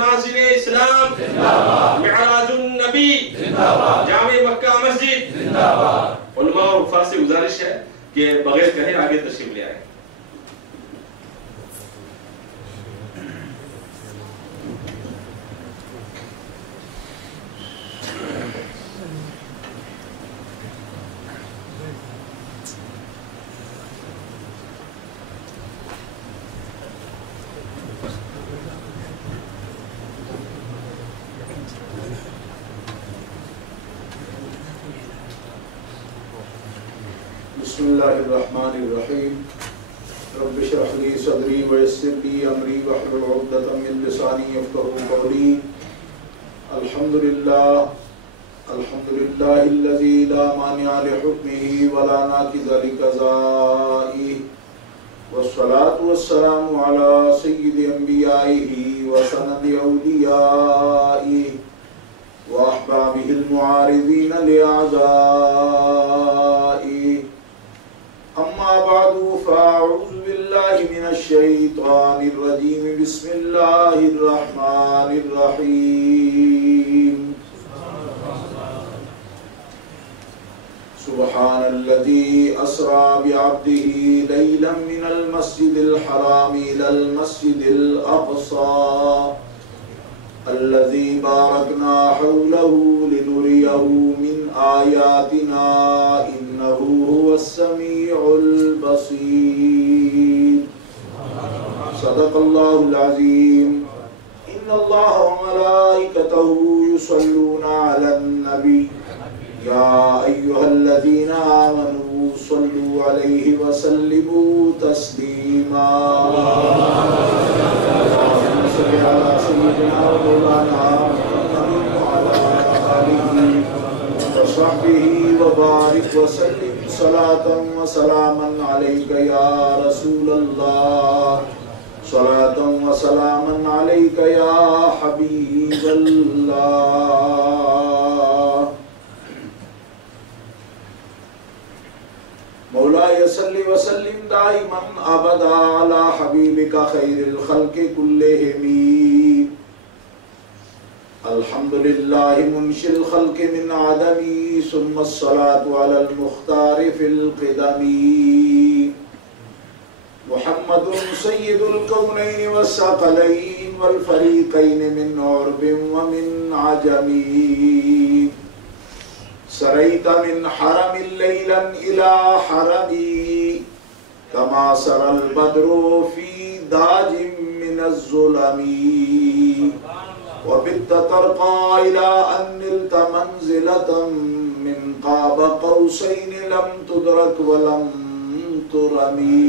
منازل اسلام، معراج النبی، جامع مکہ مسجد، علماء اور حفاظ سے گزارش ہے کہ بغیر کہیں آگے تشریف لے آئیں۔ بسم اللہ الرحمن الرحیم رب اشرح لی صدری ویسر لی امری واحلل عقدۃ من لسانی یفقهوا قولی الحمدللہ الذی لا مانع لحکمہ ولا ناقض لقضائہ والصلاة والسلام علی سید انبیائہ وسند اولیائہ واحبابہ المعارضین لأعدائہ اما بعد فاعوذ باللہ من الشیطان الرجیم بسم اللہ الرحمن الرحیم سبحان الذی اسرا بعبدہ لیلا من المسجد الحرام الى المسجد الاقصى الذي باركنا حوله لنريه من آياتنا إنه هو السميع البصير صدق الله العظيم إن الله وملائكته يصلون على النبي يا أيها الذين آمنوا صلوا عليه وسلموا تسليما على سيدنا مولانا محمد وعلى آله وصحبه وبارك وسلم صلاة وسلاما عليك يا رسول الله صلاة وسلاما عليك يا حبيب الله مولاي صل وسلم دائما ابدا على حبيبك خير الخلق كلهم الحمد لله منشئ الخلق من عدم ثم الصلاة على المختار في القدم محمد سيد الكونين والثقلين والفريقين من عرب ومن عجم سريت من حرم ليلا إلى حرمي كما سرى البدر في داج من الظلم وبت ترقى إلى أن نلت منزلة من قاب قوسين لم تدرك ولم ترمي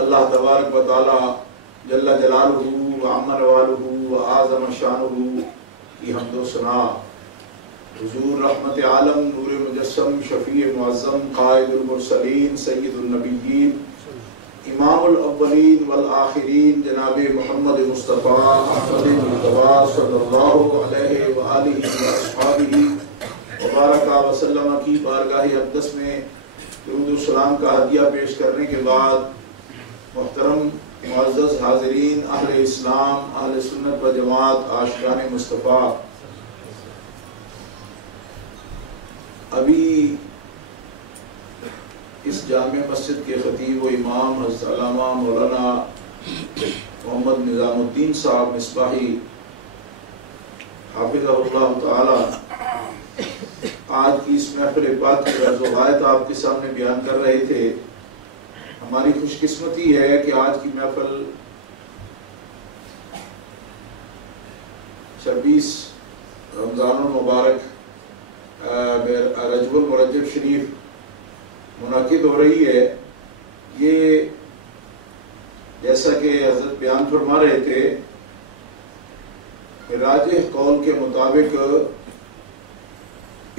اللہ تبارک و تعالی جل جلالہ وعمر والہ وآزم شانہ کی حمد و ثنا حضور رحمت عالم نور مجسم شفیع معظم قائد المرسلین سید النبیین امام الاولین والآخرین جناب محمد مصطفیٰ احمد مصطفیٰ صلی اللہ علیہ وآلہ وآصحابہ وبارک وسلم کی بارگاہ اقدس میں درود و سلام کا ہدیہ پیش کرنے کے بعد محترم معزز حاضرین اہل اسلام اہل سنت و جماعت عاشقان مصطفیٰ، ابھی اس جامع مسجد کے خطیب و امام حضرت علامہ مولانا محمد نظام الدین صاحب مصباحی حافظہ اللہ تعالی آج کی اس محفل پاک کی رضوایت آپ کے سامنے بیان کر رہے تھے۔ ہماری خوش قسمتی ہے کہ آج کی محفل 26 رمضان المبارک رجب المرجب شریف منعقد ہو رہی ہے۔ یہ جیسا کہ حضرت بیان فرما رہے تھے، راجح قول کے مطابق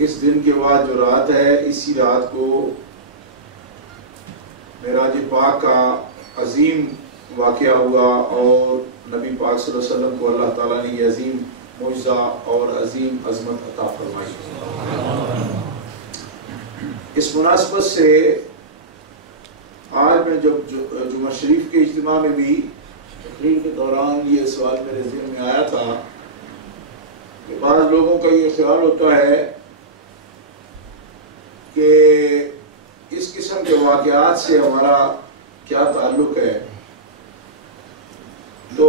اس دن کے بعد جو رات ہے، اسی رات کو معراج پاک کا عظیم واقعہ ہوا اور نبی پاک صلی اللہ علیہ وسلم کو اللہ تعالیٰ نے یہ عظیم معجزہ اور عظیم عظمت عطا فرمائی۔ اس مناسبت سے آج میں جب جمعہ شریف کے اجتماع میں بھی تقریر کے دوران یہ سوال میرے ذہن میں آیا تھا کہ بعض لوگوں کا یہ خیال ہوتا ہے کہ اس قسم کے واقعات سے ہمارا کیا تعلق ہے. تو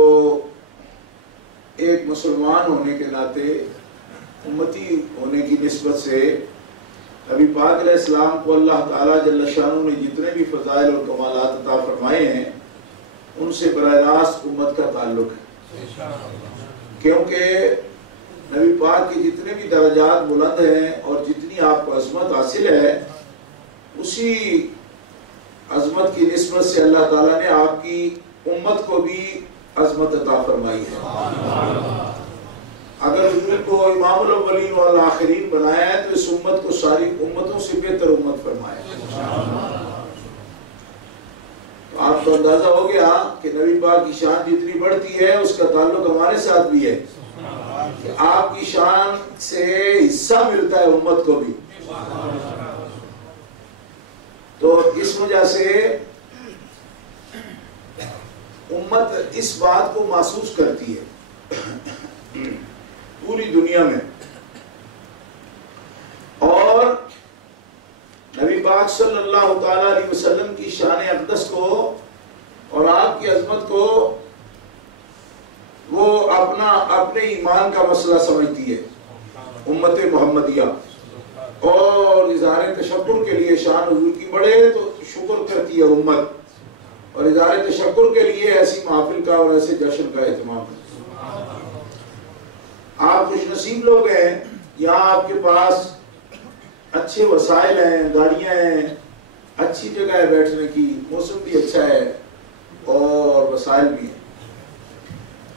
ایک مسلمان ہونے کے ناطے، امتی ہونے کی نسبت سے نبی پاک علیہ السلام کو اللہ تعالیٰ جل شانہ نے جتنے بھی فضائل اور کمالات عطا فرمائے ہیں ان سے براہ راست امت کا تعلق ہے، کیونکہ نبی پاک کے جتنے بھی درجات بلند ہیں اور جتنی آپ کو عظمت حاصل ہے، اسی عظمت کی نسبت سے اللہ تعالیٰ نے آپ کی امت کو بھی عظمت عطا فرمائی ہے. اگر حضور کو امام الاولین والآخرین بنایا ہے تو اس امت کو ساری امتوں سے بہتر امت فرمایا ہے. تو آپ کو اندازہ ہو گیا کہ نبی پاک کی شان جتنی بڑھتی ہے اس کا تعلق ہمارے ساتھ بھی ہے کہ آپ کی شان سے حصہ ملتا ہے امت کو بھی. تو اس وجہ سے امت اس بات کو محسوس کرتی ہے پوری دنیا میں. اور نبی پاک صلی اللہ تعالیٰ علیہ وسلم کی شان اقدس کو اور آپ کی عظمت کو وہ اپنے ایمان کا مسئلہ سمجھتی ہے امت محمدیہ، اور اظہار تشکر کے لیے شان حضور کی بڑھے تو شکر کرتی ہے امت، اور اظہار تشکر کے لیے ایسی محفل کا اور ایسے جشن کا اہتمام کرتی ہے. آپ خوش نصیب لوگ ہیں، یہاں آپ کے پاس اچھے وسائل ہیں، گاڑیاں ہیں، اچھی جگہ ہے بیٹھنے کی، موسم بھی اچھا ہے اور وسائل بھی ہیں.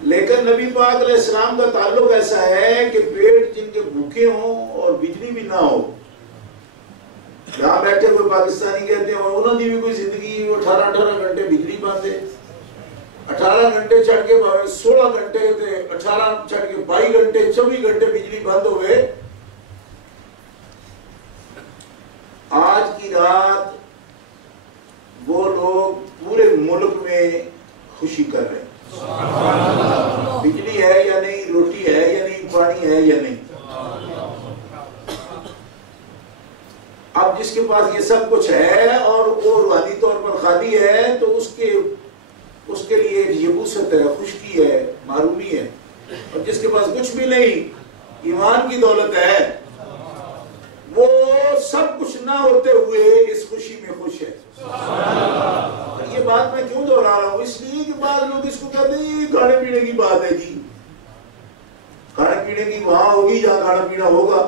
لیکن نبی پاک علیہ السلام کا تعلق ایسا ہے کہ پیٹ جن کے بھوکے ہوں اور بجلی بھی نہ ہو. یہاں بیٹھے ہوئے پاکستانی کہتے ہیں انہوں نے بھی کوئی زندگی 18 گھنٹے بجلی باندھے، 18 گھنٹے چڑھ کے 16 گھنٹے تھے، 18 چڑھ کے 22 گھنٹے 24 گھنٹے بجلی بند ہوئے. آج کی رات وہ لوگ پورے ملک میں خوشی کر رہے ہیں. بجلی ہے یا نہیں، روٹی ہے یا نہیں، پانی ہے یا نہیں. اب جس کے پاس یہ سب کچھ ہے اور وہ روحانی طور پر خالی ہے تو اس کے لیے ایک یبوست ہے، خشکی ہے، محرومی ہے. اور جس کے پاس کچھ بھی نہیں، ایمان کی دولت ہے، وہ سب کچھ نہ ہوتے ہوئے اس خوشی میں خوش ہے. یہ بات میں کیوں دہرا رہا ہوں؟ اس لیے کہ بعض لوگ اس کو کہتے ہیں یہ کھانے پینے کی بات ہے جی، کھانے پینے کی وہاں ہوگی جہاں کھانا پینا ہوگا.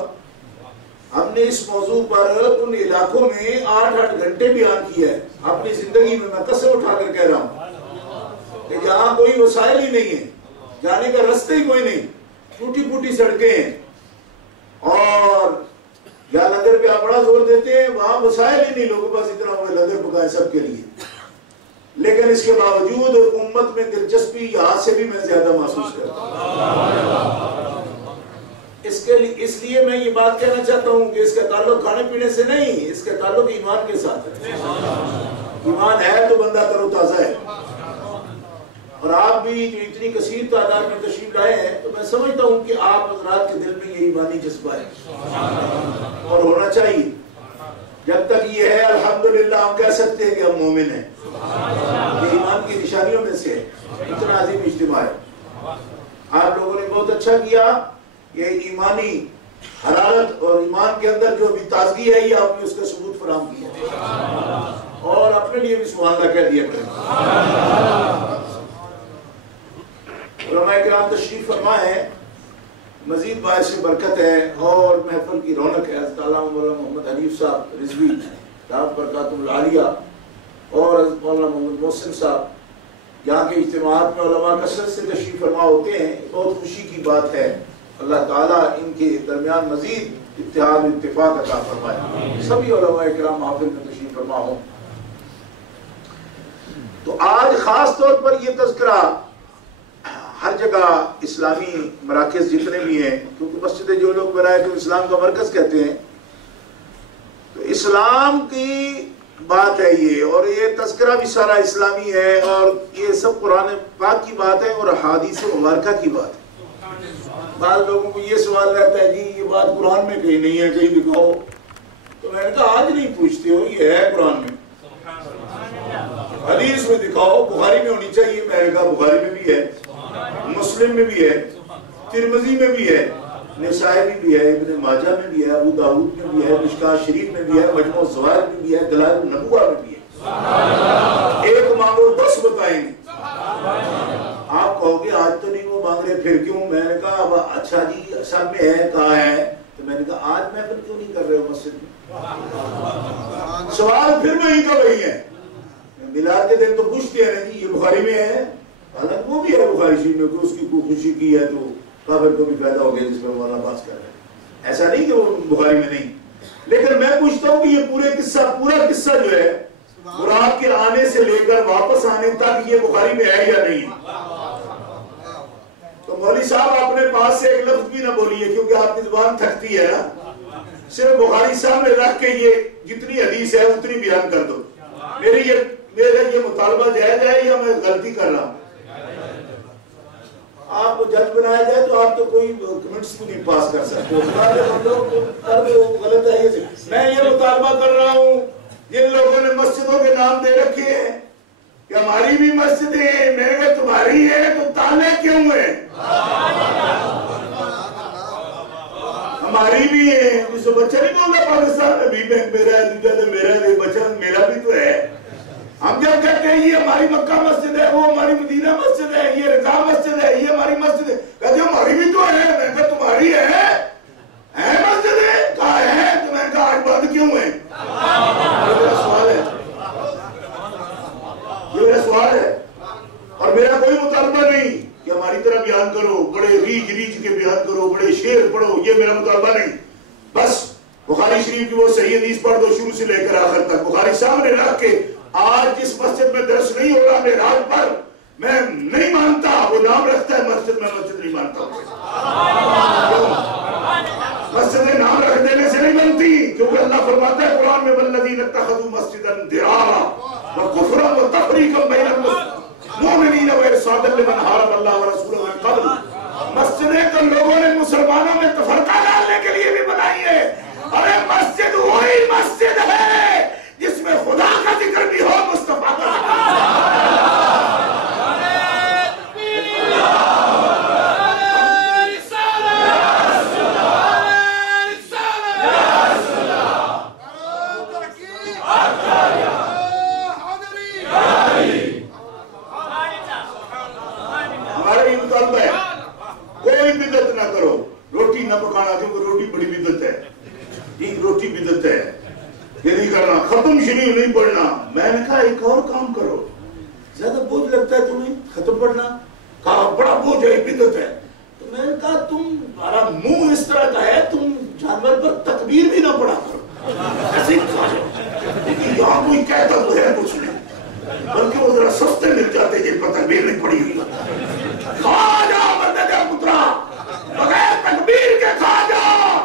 ہم نے اس موضوع پر ان علاقوں میں 8 گھنٹے بیان کیا ہے اپنی زندگی میں قسم اٹھا کر کہہ رہا ہوں کہ جہاں کوئی وسائل ہی نہیں ہے، جانے کا راستے ہی کوئی نہیں، ٹوٹی پھوٹی سڑکیں ہیں، اور یا لنگر پہ آپ بڑا زور دیتے ہیں، وہاں وسائل ہی نہیں، لوگوں پاس اتنا ہوئے لنگر پکائے سب کے لیے. لیکن اس کے باوجود امت میں دلچسپی یہاں سے بھی میں زیادہ محسوس کرتا ہوں. اس لیے میں یہ بات کہنا چاہتا ہوں کہ اس کا تعلق کھانے پینے سے نہیں، اس کا تعلق ایمان کے ساتھ ہے. ایمان ہے تو بندہ تر و تازہ ہے. اور آپ بھی جو اتنی کثیر تعداد میں تشریف لائے ہیں تو میں سمجھتا ہوں کہ آپ حضرات کے دل میں یہ ایمانی جذبہ ہے اور ہونا چاہیے. جب تک یہ ہے الحمدللہ ہم کہہ سکتے ہیں کہ ہم مومن ہیں. یہ ایمان کی نشانیوں میں سے ہے. اتنا عظیم اجتماع ہے. آپ لوگوں نے بہت اچھا کیا. یہ ایمانی حرارت اور ایمان کے اندر جو ابھی تازگی ہے یہ آپ نے اس کا ثبوت فراہم کیا اور اپنے لیے بھی سبحان اللہ کہہ دیا کریں. علماء کرام تشریف فرما ہے، مزید باعث برکت ہے اور محفل کی رونق ہے. حضرت علامہ مولانا محمد حنیف صاحب رضوی دامت برکاتہ العالیہ اور حضرت مولانا محمد محسن صاحب، یہاں کے اجتماعات میں علماء کثرت سے تشریف فرما ہوتے ہیں. بہت خوشی کی بات ہے. اللہ تعالیٰ ان کے درمیان مزید اتحاد اتفاق عطا فرمائے. سبھی علماء کرام محفل میں تشریف فرما ہوں. تو آج خاص طور پر یہ تذکرہ ہر جگہ اسلامی مراکز جتنے بھی ہیں، کیونکہ مسجد جو لوگ بنائے تو اسلام کا مرکز کہتے ہیں، تو اسلام کی بات ہے یہ، اور یہ تذکرہ بھی سارا اسلامی ہے، اور یہ سب قرآن پاک کی بات ہے اور احادیث مبارکہ کی بات ہے۔ بعض لوگوں کو یہ سوال رہتا ہے جی یہ بات قرآن میں کہیں نہیں ہے، کہیں دکھاؤ، تو میں نے کہا آج نہیں پوچھتے ہو، یہ ہے قرآن میں، حدیث میں دکھاؤ، بخاری میں ہونی چاہیے، میں نے کہا بخاری میں بھی ہے، مسلم میں بھی ہے، ترمذی میں بھی ہے، نسائی میں بھی ہے، ابن ماجہ میں بھی ہے، ابو داؤد میں بھی ہے، مشکاۃ شریف میں بھی ہے، مجموع الزوائد میں بھی ہے، دلائل النبوہ میں بھی ہے۔ ایک مانگو 10 بتائیں گے۔ آپ کہو گے آج تو نہیں وہ مانگ رہے، پھر کیوں؟ میں نے کہا اب اچھا جی سب میں ہے، کہاں ہے؟ تو میں نے کہا آج محفل کیوں نہیں کر رہے ہو مسجد میں؟ سوال پھر وہی کا وہی ہے۔ میلاد کے دن تو پوچھتے ہیں جی یہ بخاری میں ہے، حالانکہ وہ بھی ہے بخاری شریف میں، کہ اس کی کوئی خوشی کی ہے تو کافر کو بھی پیدا ہو گیا جس پر مولانا باز کر رہے ہیں، ایسا نہیں کہ وہ بخاری میں نہیں۔ لیکن میں پوچھتا ہوں کہ یہ پورا قصہ جو ہے برات کے آنے سے لے کر واپس آنے تک یہ بخاری میں ہے یا نہیں؟ تو مولوی صاحب اپنے پاس سے ایک لفظ بھی نہ بولیے، کیونکہ آپ کی زبان تھکتی ہے نا، صرف بخاری سامنے رکھ کے یہ جتنی حدیث ہے اتنی بیان کر دو۔ میرا یہ مطالبہ جائز ہے یا میں غلطی کر رہا ہوں؟ آپ کو جج بنایا جائے تو آپ تو کوئی کمنٹس کو نہیں پاس کر سکتے، غلط ہے۔ میں یہ مطالبہ کر رہا ہوں، جن لوگوں نے مسجدوں کے نام دے رکھے ہیں کہ ہماری بھی مسجد ہے، میں نے کہا تمہاری ہے تو تالے کیوں ہیں؟ ہماری بھی ہے، جس بچہ نہیں بولتا پاکستان میں بھی بینک میرا ہے، دوسرا تو میرا ہے، بچہ میرا بھی تو ہے۔ ہم جب کہتے ہیں یہ ہماری مکہ مسجد ہے، وہ ہماری مدینہ مسجد ہے، یہ رضا مسجد ہے، یہ ہماری مسجد ہے، کہتے ہیں ہماری بھی تو ہے، میں کہا تمہاری ہے مسجد ہے، کہا ہے، تو میں کہا آج بند کیوں ہے؟ یہ میرا سوال ہے، یہ میرا سوال ہے، اور میرا کوئی مطالبہ نہیں کہ ہماری طرح بیان کرو، بڑے ریج کے بیان کرو، بڑے شعر پڑھو، یہ میرا مطالبہ نہیں۔ بس بخاری شریف کی وہ صحیح حدیث پڑھ دو شروع سے لے کر آخر تک، بخاری سامنے رکھ کے۔ آج جس مسجد میں درس نہیں ہو رہا معراج پر، میں نہیں مانتا، وہ نام رکھتا ہے مسجد، میں مسجد نہیں مانتا۔ مسجد نام رکھ دینے سے نہیں بنتی، کیونکہ اللہ فرماتا ہے قرآن میں وَالَّذِينَ اتَّخَذُوا مَسْجِدًا ضِرَارًا وَكُفْرًا وَتَفْرِيقًا بَيْنَ الْمُؤْمِنِينَ وَإِرْصَادًا لِمَنْ حَارَبَ اللَّهَ وَرَسُولَهُ مِن قَبْلُ۔ مسجدیں تو لوگوں نے مسلمانوں میں تفرقہ ڈالنے کے لیے بھی بنائی ہے، ارے مسجد وہی مسجد ہے جس میں خدا کا ذکر بھی ہو، مصطفیٰ کا ذکر بھی ہو۔ ہمارا یہ مطالبہ ہے، کوئی بدعت نہ کرو، روٹی نہ پکانا، کیونکہ روٹی بڑی بدعت ہے، یہ روٹی بدعت ہے، یہ نہیں کرنا، ختم شریف نہیں پڑھنا۔ میں نے کہا ایک اور کام کرو، زیادہ بوجھ لگتا ہے تمہیں ختم پڑھنا، کہا بڑا بوجھ ہے، بدعت ہے۔ تو میں نے کہا تمہارا منہ اس طرح کا ہے، تم جانور پر تکبیر بھی نہ پڑھا کرو، ایسے ہی کھا جاؤ، لیکن یہاں کوئی کہتا تو ہے کچھ نہیں، بلکہ وہ ذرا سستے مل جاتے جن پر تکبیر نہیں پڑی ہوئی، کھا جاؤ بندے کا پترا، بغیر تکبیر کے کھا جاؤ۔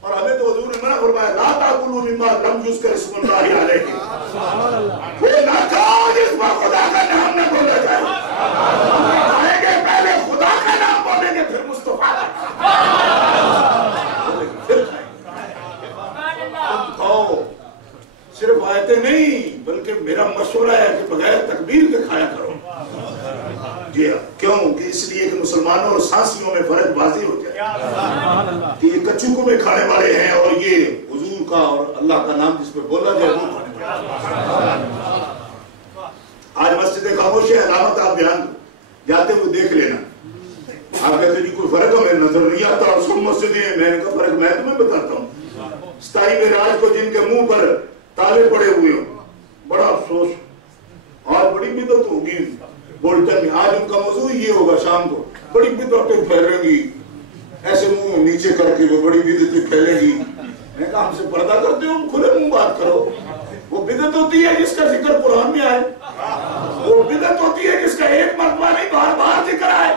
اور ہمیں تو حضور نے منع فرمایا لا تاکلوا مما لم یذکر اسم اللہ علیہ، وہ نہ کھاؤ جس پر خدا کا نام نہ بولا جائے، کھائیں گے پہلے خدا کا نام بولیں گے پھر مصطفیٰ کا، پھر کھائیں گے۔ تم کھاؤ، صرف آیتیں نہیں بلکہ میرا مشورہ ہے کہ بغیر تکبیر کے کھایا کرو۔ جی کیوں؟ کہ اس لیے کہ مسلمانوں اور سانسیوں میں فرق واضح ہو جائے کہ یہ کچوکوں میں کھانے والے ہیں اور یہ حضور کا اور اللہ کا نام جس پہ بولا جائے وہ کھانے والے۔ آج مسجدیں خاموش ہے، علامت آپ بیان جاتے ہوئے دیکھ لینا۔ آپ کہتے جی کوئی فرق ہمیں نظر نہیں آتا اور سب مسجدیں ہیں، میں نے کہا فرق میں تمہیں بتاتا ہوں۔ 27 معراج کو جن کے منہ پر تالے پڑے ہوئے ہوں، بڑا افسوس، آج بڑی بدعت ہوگی بولٹن میں، آج ان کا موضوع یہ ہوگا شام کو، بڑی بدعتیں پھیلیں گی، ایسے منہ نیچے کر کے وہ بڑی بدعتیں پھیلیں گی۔ میں کہا ہم سے پردہ کرتے ہو، کھلے منہ بات کرو۔ وہ بدعت ہوتی ہے جس کا ذکر قرآن میں آئے، وہ بدعت ہوتی ہے جس کا ایک مرتبہ نہیں بار بار ذکر آئے،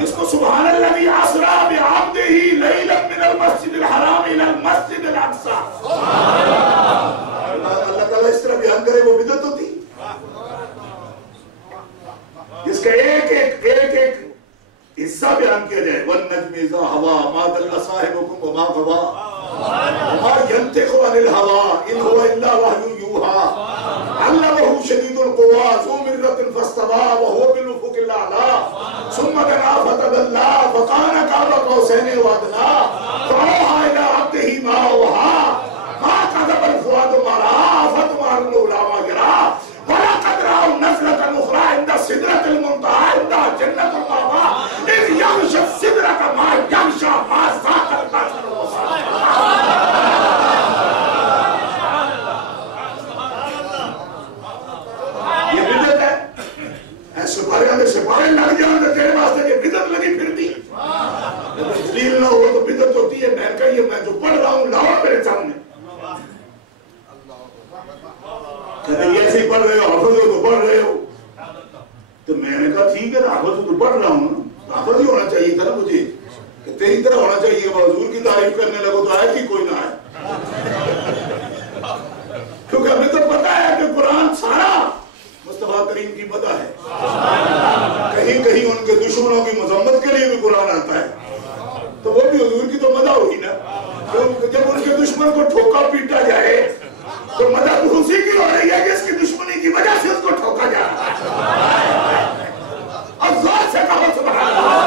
جس کو سبحان الذی اسریٰ بعبدہ لیلا من المسجد الحرام الی المسجد الاقصی، اللہ تعالیٰ کہتے ہیں ایسے ہی پڑھ رہے ہو، حافظ ہو تو پڑھ رہے ہو. تو میں نے کہا ٹھیک ہے نا، حافظ ہو تو پڑھ رہا ہوں نا، حافظ ہی ہونا چاہیے تھا نا مجھے، کہ تیری طرح ہونا چاہیے. حضور کی تعریف کرنے لگو تو آئے کہ کوئی نہ آئے. کیونکہ ہمیں تو پتا ہے کہ قرآن سارا مصطفیٰ کریم کی مدح ہے. کہیں کہیں ان کے دشمنوں کی مذمت کے لیے بھی قرآن آتا ہے، تو وہ بھی حضور کی تو مدح ہوئی نا. جب ان کے دشمن کو ٹھوکا پیٹا جائے تو مدد اسی کی ہو رہی ہے کہ اس کی دشمنی کی وجہ سے اس کو ٹھوکا جا رہا ہے. اور زور سے کہو سبحان اللہ.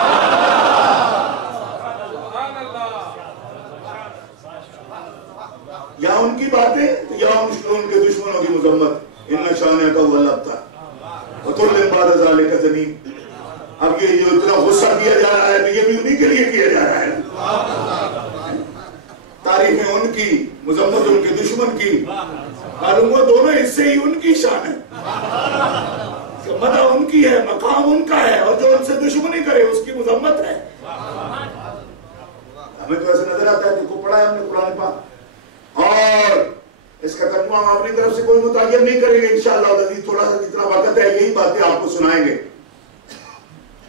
یا ان کی باتیں یا ان کے دشمنوں کی مذمت. ان شانہ کا وہ لگتا وَتُلِّمْ بَعْدَ ذَلِكَ زَنِيمٌ. اب یہ جو اتنا غصہ کیا جا رہا ہے تو یہ بھی انہی کے لیے کیا جا رہا ہے. تعریفیں ان کی، مذمت ان کے دشمن کی. معلوم وہ دونوں حصے ہی ان کی شان ہے. مدح ان کی ہے، مقام ان کا ہے، اور جو ان سے دشمنی کرے اس کی مذمت ہے. ہمیں تو ایسا نظر آتا ہے کہ کو پڑھا ہے ہم نے قرآن پاک، اور اس کا ترجمہ ہم اپنی طرف سے کوئی متعین نہیں کریں گے انشاءاللہ. تھوڑا سا جتنا وقت ہے یہی باتیں آپ کو سنائیں گے.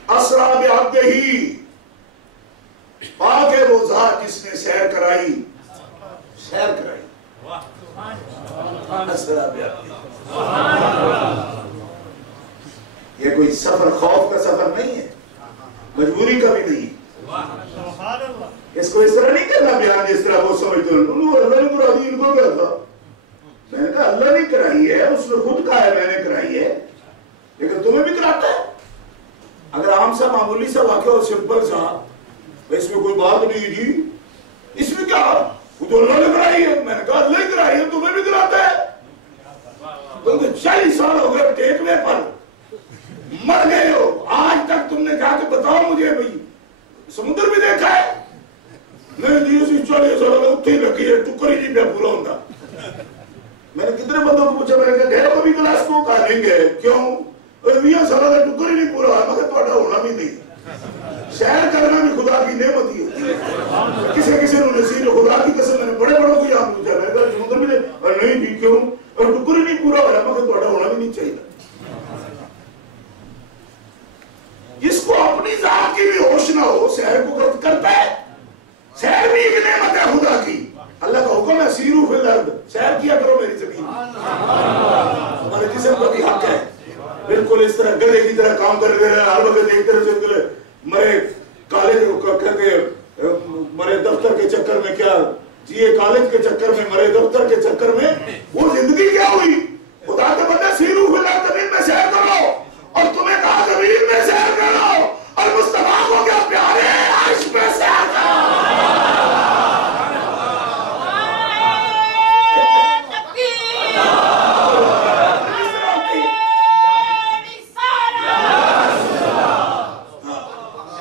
اسرا بعبدہ، پاک ہے وہ ذات جس نے سیر کرائی. سیر کرائی. اسرا بعبدہ، یہ کوئی سفر خوف کا سفر نہیں ہے، مجبوری کا بھی نہیں. اس کو اس طرح نہیں کرنا بیان جس طرح وہ سمجھتے ہیں اللہ نے مرادی ان کو کیا تھا. میں نے کہا اللہ نے کرائی ہے، اس نے خود کہا ہے میں نے کرائی ہے، لیکن تمہیں بھی کراتا ہے. اگر عام سا معمولی سا واقعہ اور سمپل سا، اس میں کوئی بات نہیں جی، اس میں کیا وہ تو اللہ نے کرائی ہے. میں نے کہا اللہ نے کرائی ہے، تمہیں بھی کراتا ہے. تم تو 40 سال ہو گئے ٹیکنے پر، مر گئے ہو، آج تک تم نے جا کے بتاؤ مجھے بھئی سمندر بھی دیکھا ہے؟ نہیں جی اسی 40 سال میں اتھی لگی ہے، ٹکر ہی نہیں پہ پورا ہوتا. میں نے کتنے بندوں کو پوچھا، میں نے کہا گھر کو بھی کلاس کو کہا لیں گے کیوں؟ 20 سال کا ٹکر ہی نہیں پورا ہوا. مگر توڑا ہونا بھی نہیں. سیر کرنا بھی خدا کی نعمت ہی ہوتی ہے. کسی نے نصیب خدا کی قسم میں نے بڑے بڑوں کو یہاں پوچھا، میں نے کہا سمندر بھی نہیں جی کیوں؟ اور ٹکر ہی نہیں پورا ہوا. مگر توڑا ہونا بھی نہیں چاہیے. جس کو اپنی ذات کی بھی ہوش نہ ہو سیر کو غلط کرتا ہے. سیر بھی ایک نعمت ہے خدا کی. اللہ کا حکم ہے سیرو فی الارض، سیر کیا کرو میری زمین. ہمارے جسم کا بھی حق ہے بالکل اس طرح گدھے کی طرح کام کر رہے ہیں ہر وقت ایک طرح سے. مرے کالج کہتے مرے دفتر کے چکر میں، کیا جیے کالج کے چکر میں، مرے دفتر کے چکر میں، وہ زندگی کیا ہوئی؟ خدا کے بندے سیرو فی الارض، زمین میں سیر کرو. اور تمہیں کہا زمین میں سیر کرو، اور مصطفیٰ کو کیا پیارے عرش میں سیر کرو.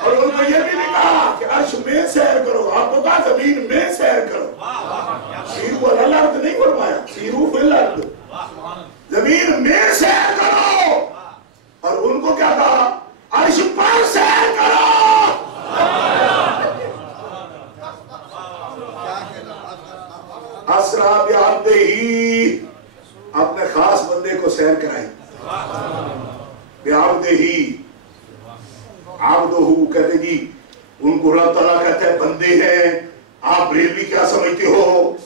اور ان کو یہ بھی نہیں کہا کہ عرش میں سیر کرو، آپ کو کہا زمین میں سیر کرو. سیرو فی الارض نہیں فرمایا، سیرو فی الارض، زمین میں سیر کرو. اور ان کو کیا کہا؟ عرش پر سیر کرو. اسرا بعبدہ، اپنے خاص بندے کو سیر کرائی. بعبدہ، عبدہ کہتے جی ان کو اللہ تعالیٰ کہتا ہے بندے ہیں. آپ ریلوی کیا سمجھتے ہو؟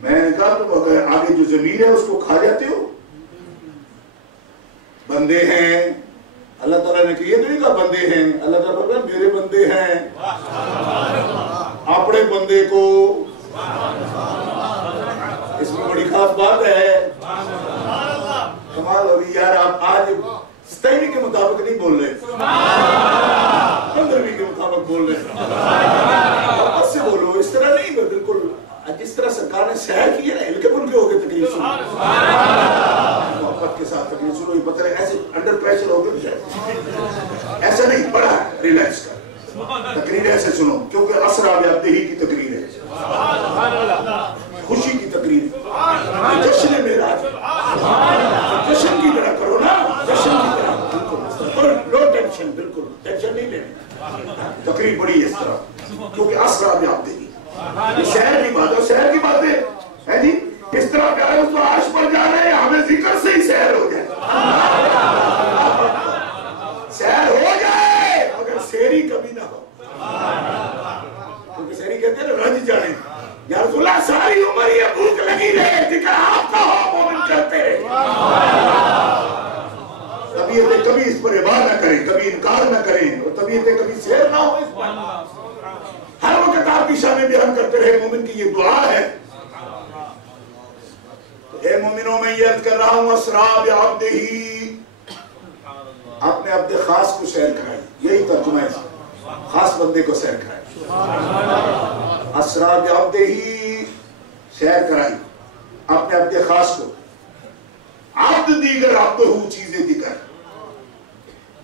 میں نے کہا تم اگر آگے جو زمین ہے اس کو کھا جاتے ہو. بندے ہیں اللہ تعالیٰ نے کہ یہ تو نہیں کہا بندے ہیں. اللہ تعالیٰ نے میرے بندے ہیں. اپنے بندے کو، اس میں بڑی خاص بات ہے. کمال ابھی یار آپ آج 27 کے مطابق نہیں بول رہے، 15 کے مطابق بول رہے. واپس سے بولو، اس طرح نہیں. بالکل جس طرح سرکار نے سیر کی ہے نا، ہل کے بن کے ہو گئے تقریر سنو، محبت کے ساتھ تقریر سنو. یہ پتہ ہے ایسے انڈر پریشر ہو گئے ایسا نہیں. بڑا ریلیکس کر تقریر ایسے سنو، کیونکہ اسرا بعبدہ کی تقریر ہے، خوشی کی تقریر ہے، جشن معراج. جشن کی طرح کرو نا، جشن کی طرح. بالکل نو ٹینشن، بالکل ٹینشن نہیں لینا. تقریر بڑی ہے اس طرح، کیونکہ اسرا بعبدہ. سیر کی بات ہے، سیر کی باتیں ہے جی. پر ابا نہ کریں، کبھی انکار نہ کریں، اور طبیعتیں کبھی سیر نہ ہو اس پر. ہر وقت آپ کی شان بیان کرتے رہے. مومن کی یہ دعا ہے. اے مومنوں میں یہ عرض کر رہا ہوں اسرا بعبدہ، اپنے عبد خاص کو سیر کرائیں. یہی ترجمہ ہے، خاص بندے کو سیر کرائیں. اسرا بعبدہ، سیر کرائیں اپنے عبد خاص کو. عبد دیگر عبدہو، چیزیں دیگر.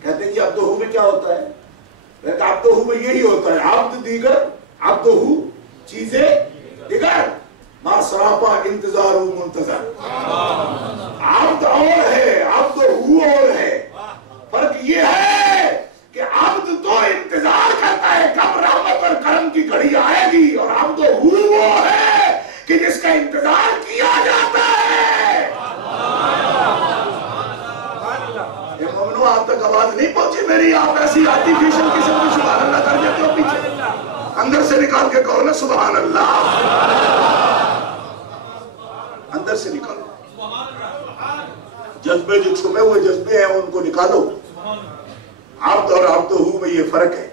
کہتے ہیں کہ عبدہو میں کیا ہوتا ہے؟ لیکن عبدہو میں یہی ہوتا ہے، عبد دیگر عبدہو، چیزیں دیگر. ما سراپا انتظار و منتظر. عبد اور ہے، عبدہو اور ہے. فرق یہ ہے کہ عبد تو انتظار کرتا ہے کب رحمت اور کرم کی گھڑی آئے گی، اور عبدہو وہ ہے کہ جس کا انتظار کیا جاتا ہے. یہ مومنوں آپ تک آواز نہیں پہنچی میری؟ آپ ایسی آرٹیفیشل قسم کی سبحان اللہ کر دیتے ہو پیچھے. اندر سے نکال کے کہو نا سبحان اللہ. اندر سے نکالو. جذبے جو چھپے ہوئے جذبے ہیں ان کو نکالو. عبد اور عبدہو میں یہ فرق ہے.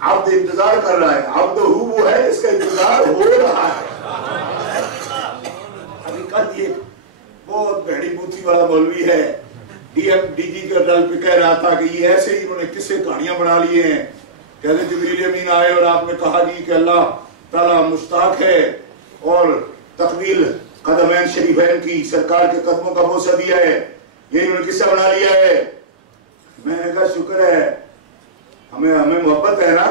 عبد انتظار کر رہا ہے، عبدہو وہ ہے اس کا انتظار ہو رہا ہے. ابھی کل یہ بہت بہڑی بوتھی والا مولوی ہے، ڈی ایم ڈی جی کے ڈل پہ کہہ رہا تھا کہ یہ ایسے ہی انہوں نے قصے کہانیاں بنا لیے ہیں. کہتے جبریل امین آئے اور آپ نے کہا جی کہ اللہ تعالیٰ مشتاق ہے اور تقبیل قدمین شریفین کی، سرکار کے قدموں کا بوسہ دیا ہے. یہ انہوں نے قصہ بنا لیا ہے. میں نے کہا شکر ہے، ہمیں محبت ہے نا،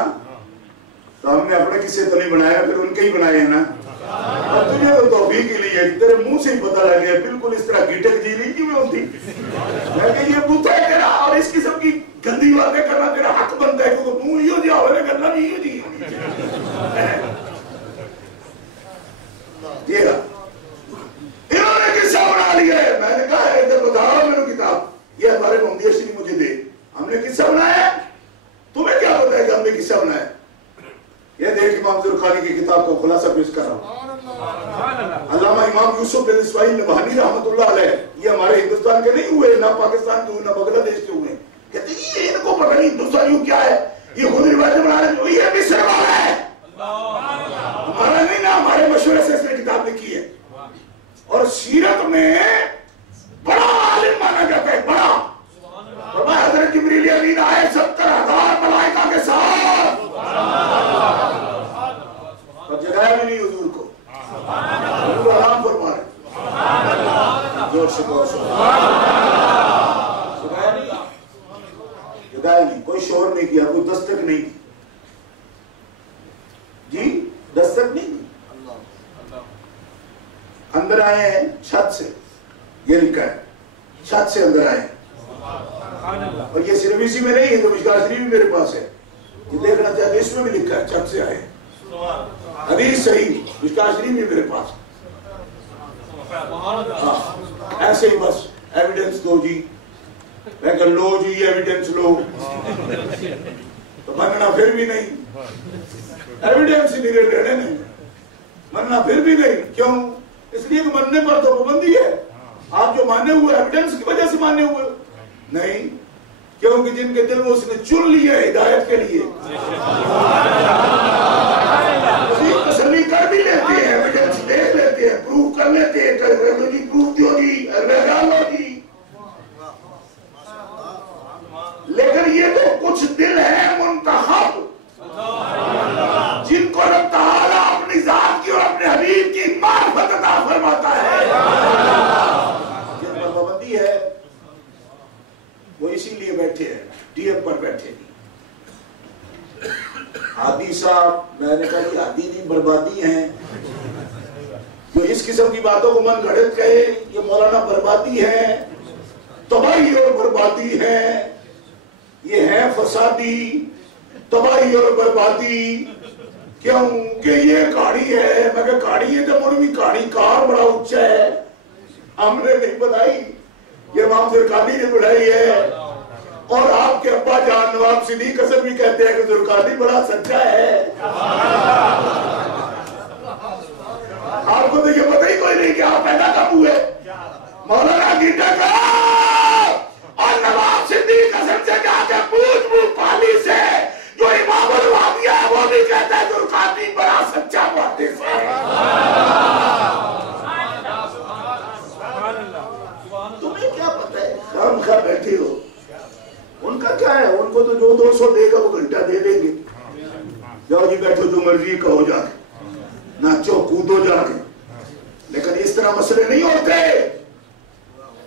تو ہم نے اپنے قصے تو نہیں بنائے، پھر ان کے ہی بنائے ہیں نا. اور تجھے تو توفیق کے لیے تیرے منہ سے ہی پتہ لگ گیا، بالکل اس طرح گیٹک جی نہیں کیوں ہوتی. میں کہ یہ بوتا ہے تیرا، اور اس قسم کی گندی باتیں کرنا تیرا حق بنتا ہے، کیونکہ منہ ہی جا ہوئے کرنا بھی ہی جی. یہ انہوں نے قصہ بنا لیا ہے. میں نے کہا ادھر بتاؤ میرے کتاب، یہ ہمارے محمدی اشری مجھے دے، ہم نے قصہ بنایا ہے، تمہیں کیا پتا ہے کہ ہم نے قصہ بنایا؟ یہ دیکھ امام زرقانی کی کتاب کو خلاصہ پیش کر رہا ہوں. علامہ امام یوسف بن اسماعیل نبہانی رحمۃ اللہ علیہ، یہ ہمارے ہندوستان کے نہیں ہوئے، نہ پاکستان کے ہوئے، نہ بنگلہ دیش کے ہوئے. کہتے ہیں یہ ان کو پتہ نہیں ہندوستانیوں کیا ہے، یہ خود روایتیں بنا رہے ہیں. یہ مصر والا ہے، ہمارا نہیں نا، ہمارے مشورے سے اس نے کتاب لکھی ہے. اور سیرت میں بڑا عالم مانا جاتا ہے، بڑا. فرمایا حضرت جبریل امین آئے 70,000 ملائکہ کے ساتھ، اور جگایا بھی نہیں حضور کو. حضور آرام فرما رہے، زور سے بہت جگایا نہیں، جگایا نہیں، کوئی شور نہیں کیا، کوئی دستک نہیں کی. جی دستک نہیں کی. اندر آئے ہیں چھت سے، یہ لکھا ہے چھت سے اندر آئے ہیں. اور یہ صرف اسی میں نہیں ہے، تو مشکا شریف بھی میرے پاس ہے، یہ دیکھنا چاہتے اس میں بھی لکھا ہے چھت سے آئے. حدیث صحیح مشکا شریف بھی میرے پاس. ایسے ہی بس ایویڈنس دو جی، میں کہ لو جی ایویڈنس لو، تو مننا پھر بھی نہیں، ایویڈنس ہی نہیں لینے نہیں، مننا پھر بھی نہیں. کیوں؟ اس لیے کہ ماننے پر تو پابندی ہے. آپ جو مانے ہوئے ایویڈنس کی وجہ سے مانے ہوئے نہیں، کیونکہ جن کے دل میں اس نے چن لیا ہدایت کے لیے، تسلی کر بھی لیتے ہیں، ایویڈنس دیکھ لیتے ہیں، پروف کر لیتے ہیں، ٹیکنالوجی پروف دی ہوگی، ریڈیالوجی. لیکن یہ تو کچھ دل ہے منتخب، جن کو رب تعالیٰ اپنی ذات کی اور اپنے حبیب کی معرفت عطا فرماتا ہے. جن پر پابندی ہے وہ اسی لیے بیٹھے ہیں، ڈی ایم پر بیٹھے نہیں. عادی صاحب، میں نے کہا یہ عادی نہیں بربادی ہیں، جو اس قسم کی باتوں کو من گھڑت کہے یہ مولانا بربادی ہے، تباہی اور بربادی ہے. یہ ہے فسادی، تباہی اور بربادی. کیوں کہ یہ کاڑی ہے. میں کہ کاڑی ہے تو مولوی کاڑی کار بڑا اچھا ہے، ہم نے نہیں بنائی، یہ امام زرقانی نے بڑھائی ہے. اور آپ کے ابا جان نواب صدیق حسن بھی کہتے ہیں کہ زرقانی بڑا سچا ہے. آپ کو تو یہ پتہ ہی کوئی نہیں کہ آپ پیدا کب ہوئے. مولانا گیٹا کا اور نواب صدیق تو جو 200 دے گا وہ گھنٹہ دے دیں گے. جاؤ جی بیٹھو جو مرضی کہو جا کے, ناچو کودو جا کے. لیکن اس طرح مسئلے نہیں ہوتے.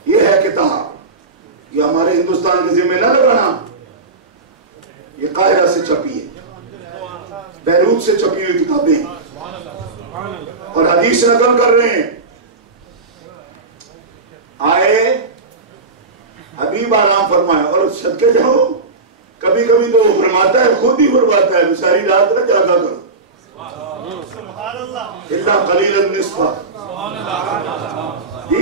یہ ہے کتاب, یہ ہمارے ہندوستان کے ذمہ نہ لگانا. یہ قاہرہ سے چھپی ہے, بیروت سے چھپی ہوئی کتابیں, اور حدیث نقل کر رہے ہیں. آئے حبیب آرام فرمایا, اور صدقے جاؤ کبھی کبھی تو فرماتا ہے, خود ہی فرماتا ہے ساری رات نہ جاگا کرو, اللہ قلیل النصف جی,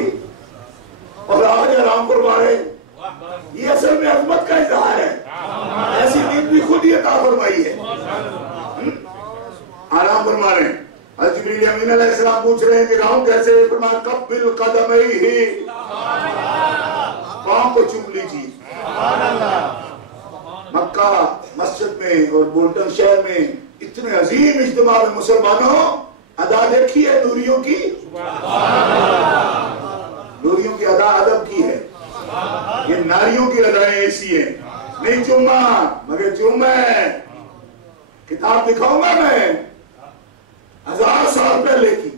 اور آج آرام فرمائے. یہ اصل میں عظمت کا اظہار ہے, ایسی نیند بھی خود ہی عطا فرمائی ہے. آرام فرما رہے ہیں. حضرت جبریل امین علیہ السلام پوچھ رہے ہیں کہ راؤں کیسے؟ فرمایا قبل قدمیہ, پاؤں کو چوم لیجیے. مکہ مسجد میں اور بولٹن شہر میں اتنے عظیم اجتماع میں مسلمانوں ادا دیکھی ہے نوریوں کی, نوریوں کی ادا ادب کی ہے. یہ ناریوں کی ادائیں ایسی ہیں, نہیں چوما مگر چوما ہے. کتاب دکھاؤں گا میں 1000 سال پہلے کی,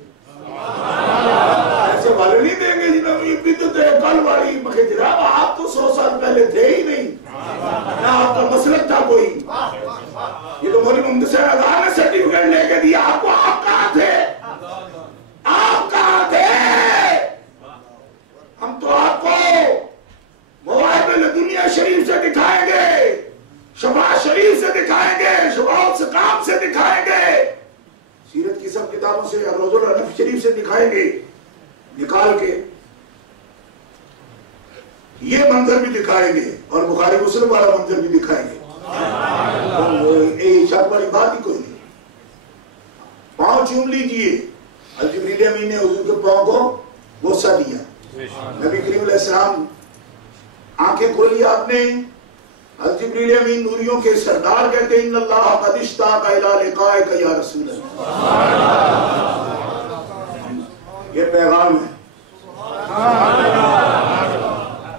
ایسے والے نہیں دیں گے جنہوں نے بدت ہے کل والی. مگر جناب آپ تو 100 سال پہلے تھے ہی نہیں, نہ آپ کا مسلک تھا کوئی. یہ تو مولوی محمد حسین اذہار نے سرٹیفکیٹ لے کے دیا آپ کو. آپ کہاں تھے, آپ کہاں تھے؟ ہم تو آپ کو مواہب دنیا شریف سے دکھائیں گے, شفاعت شریف سے دکھائیں گے, شفاعت سقام سے دکھائیں گے, سیرت کی سب کتابوں سے, روض الانف شریف سے دکھائیں گے نکال کے. یہ منظر بھی دکھائیں گے, اور بخاری مسلم والا منظر بھی دکھائیں گے. شک والی بات ہی کوئی نہیں. پاؤں چوم لیجئے. حضرت جبریل امین نے حضور کے پاؤں کو بوسہ دیا. نبی کریم علیہ السلام آنکھیں کھولی آپ نے. حضرت جبریل امین نوریوں کے سردار کہتے ہیں ان اللہ قد اشتاق الی لقائک یا رسول اللہ. یہ پیغام ہے.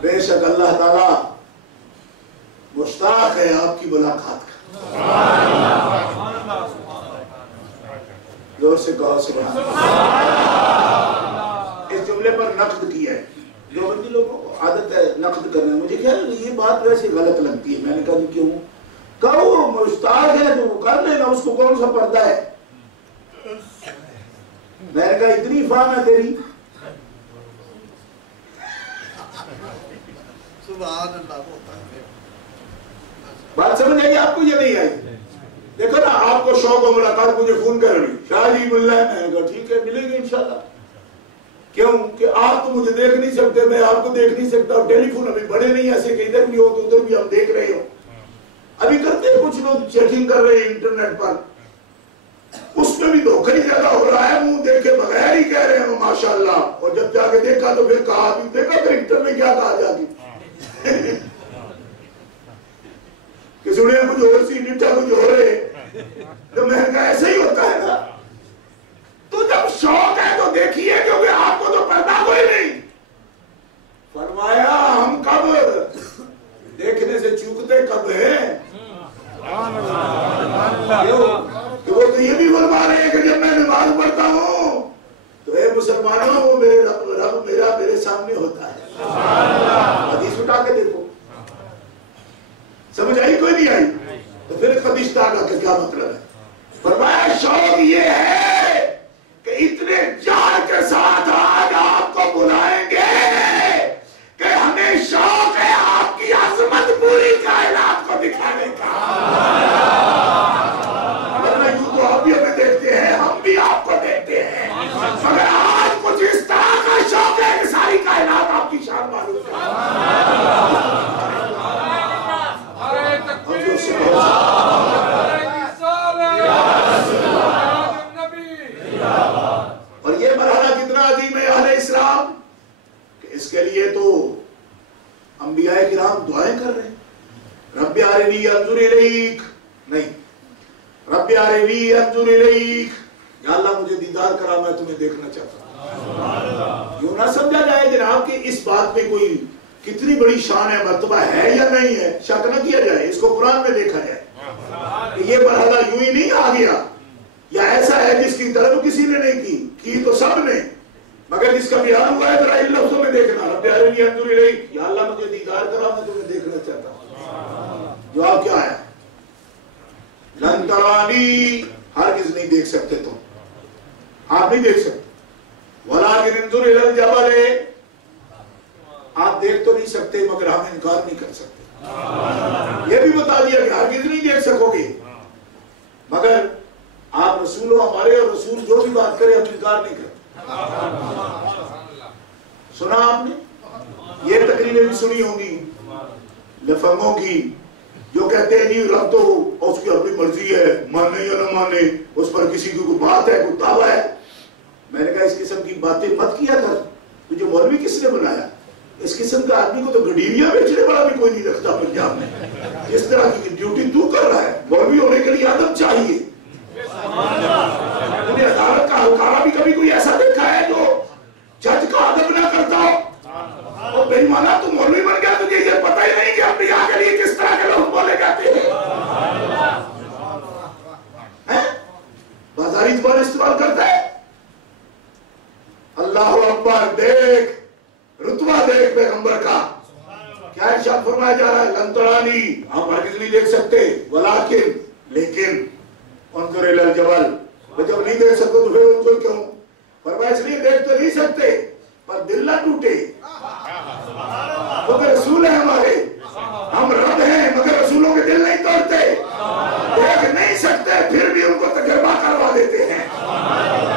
بے شک اللہ تعالی مشتاق ہے آپ کی ملاقات کا. زور سے کہو سبحان اللہ. اس جملے پر نقد کیا ہے. جو بندی لوگوں کو عادت ہے نقد کرنا, مجھے خیال یہ بات ویسے غلط لگتی ہے. میں نے کہا کیوں؟ کہا وہ مشتاق ہے تو وہ کر لینا, اس کو کون سا پردہ ہے. میں نے کہا اتنی فہم ہے تیری. سبحان اللہ. بات سمجھ آئی آپ کو یا نہیں آئی؟ دیکھو نا آپ کو شوق و ملاقات, مجھے فون کر رہی شاہ جی مل رہا ہے. میں نے کہا ٹھیک ہے ملیں گے انشاءاللہ. کیوں کہ آپ تو مجھے دیکھ نہیں سکتے, میں آپ کو دیکھ نہیں سکتا. ٹیلی فون ابھی بڑے نہیں ایسے کہ ادھر بھی ہو تو ادھر بھی ہم دیکھ رہے ہو. ابھی کرتے ہیں کچھ لوگ چیٹنگ کر رہے ہیں انٹرنیٹ پر, اس میں بھی دھوکہ ہی زیادہ ہو رہا ہے. منہ دیکھے بغیر ہی کہہ رہے ہیں ماشاءاللہ, اور جب جا کے دیکھا تو پھر کہا بھی دیکھا کرکٹر میں کیا کہا جاتی کہ سنیں کچھ اور سی نٹا کچھ اور ہے. تو میں نے کہا ایسا ہی ہوتا ہے نا. تو جب شوق ہے تو دیکھیے, کیونکہ آپ کو تو پردہ کوئی نہیں. فرمایا ہم کب دیکھنے سے چوکتے کب ہیں. وہ تو یہ بھی فرما رہے ہیں کہ جب میں نماز پڑھتا ہوں تو اے مسلمانوں وہ میرے رب میرا میرے سامنے ہوتا ہے. حدیث اٹھا کے دیکھو. سمجھ آئی کوئی نہیں آئی؟ تو پھر قدشتہ کا کیا مطلب ہے؟ فرمایا شوق یہ ہے کہ اتنے جان کے ساتھ آج آپ کو بلائیں گے کہ ہمیں شوق ہے آپ کی عظمت پوری کائنات کو دکھانے کا. ورنہ یوں تو آپ بھی ہمیں دیکھتے ہیں, ہم بھی آپ کو دیکھتے ہیں, مگر آج کچھ اس طرح کا شوق ہے کہ ساری کائنات آپ کی شان معلوم کرے. اور یہ مرحلہ کتنا عظیم ہے اہل اسلام کہ اس کے لیے تو انبیاء کرام دعائیں کر رہے ہیں. رب ارنی انظر الیک, نہیں رب ارنی انظر الیک, یا اللہ مجھے دیدار کرا, میں تمہیں دیکھنا چاہتا ہوں. یوں نہ سمجھا جائے جناب کہ اس بات میں کوئی کتنی بڑی شان ہے، مرتبہ ہے یا نہیں ہے، شک نہ کیا جائے، اس کو قرآن میں دیکھا جائے کہ یہ مرحلہ یوں ہی نہیں آ گیا، یا ایسا ہے جس کی طلب کسی نے نہیں کی تو سب نے، مگر جس کا بیان ہوا ہے ذرا ان لفظوں میں دیکھنا، رب ارنی انظر الیک، یا اللہ مجھے دیدار کرا، میں تمہیں دیکھنا چاہتا ہوں۔ جواب کیا ہے؟ لن ترانی، ہرگز نہیں دیکھ سکتے تم، آپ نہیں دیکھ سکتے، ولکن انظر الی الجبل، آپ دیکھ تو نہیں سکتے مگر ہم انکار نہیں کر سکتے، یہ بھی بتا دیا کہ ہرگز نہیں دیکھ سکو گے، مگر آپ رسول ہو ہمارے، اور رسول جو بھی بات کرے ہم انکار نہیں کرتے۔ سنا آپ نے؟ یہ تقریریں بھی سنی ہوں گی لفنگوں کی جو کہتے ہیں جی رب تو اس کی اپنی مرضی ہے، مانے یا نہ مانے، اس پر کسی کی کوئی بات ہے، کوئی دعویٰ ہے۔ میں نے کہا اس قسم کی باتیں مت کیا کر، تجھے مولوی کس نے بنایا؟ اس قسم کا آدمی کو تو گڈیریاں بیچنے والا بھی کوئی نہیں رکھتا پنجاب میں، اس طرح کی ڈیوٹی تو کر رہا ہے۔ مولوی ہونے کے لیے ادب چاہیے، انہیں عدالت کا ہلکارا بھی کبھی کوئی ایسا دیکھا ہے جو جج کا ادب نہ کرتا ہو؟ اور بے ایمانہ تو مولوی بن گیا، تجھے یہ پتہ ہی نہیں کہ انبیاء کے لیے کس طرح کے لوگ بولے جاتے ہیں، بازاری زبان استعمال کرتا ہے۔ اللہ اکبر، دیکھ رتبہ، دیکھ پیغمبر کا کیا ارشاد فرمایا جا رہا ہے، لن ترانی، آپ ہرگز نہیں دیکھ سکتے، ولکن، لیکن، انظر الی الجبل، جب نہیں دیکھ سکتے تو پھر انظر کیوں؟ فرمایا اس لیے دیکھ تو نہیں سکتے پر دل نہ ٹوٹے، وہ رسول ہیں ہمارے، ہم رب ہیں مگر رسولوں کے دل نہیں توڑتے، دیکھ نہیں سکتے پھر بھی ان کو تجربہ کروا دیتے ہیں۔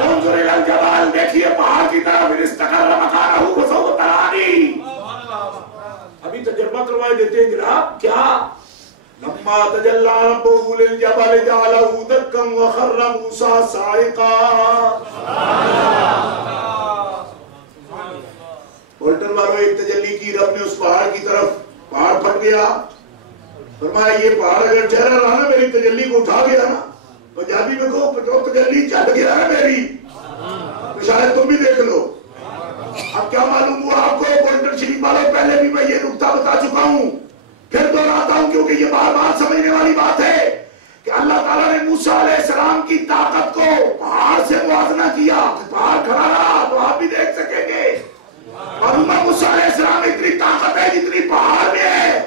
انظر الی الجبل، دیکھیے پہاڑ کی طرف، ان استقر مکانہ فسوف ترانی، ابھی تجربہ کروائے دیتے ہیں جناب۔ کیا؟ لما تجلی ربہ للجبل جعلہ دکا وخر موسیٰ صاعقا، بولٹن والوں ایک تجلی کی رب نے اس پہاڑ کی طرف، پہاڑ پھٹ گیا، فرمایا یہ پہاڑ اگر چہرہ رہا نا میری تجلی کو اٹھا گیا نا، پنجابی میں کہو جو تجلی چل گیا ہے میری، تو شاید تم بھی دیکھ لو۔ اب کیا معلوم ہوا آپ کو بولٹن شریف والوں، پہلے بھی میں یہ نقطہ بتا چکا ہوں، پھر دہراتا ہوں کیونکہ یہ بار بار سمجھنے والی بات ہے کہ اللہ تعالیٰ نے موسیٰ علیہ السلام کی طاقت کو پہاڑ سے موازنہ کیا، پہاڑ کھڑا رہا تو آپ بھی دیکھ سکیں گے، اور موسیٰ علیہ السلام میں اتنی طاقت ہے جتنی پہاڑ میں ہے۔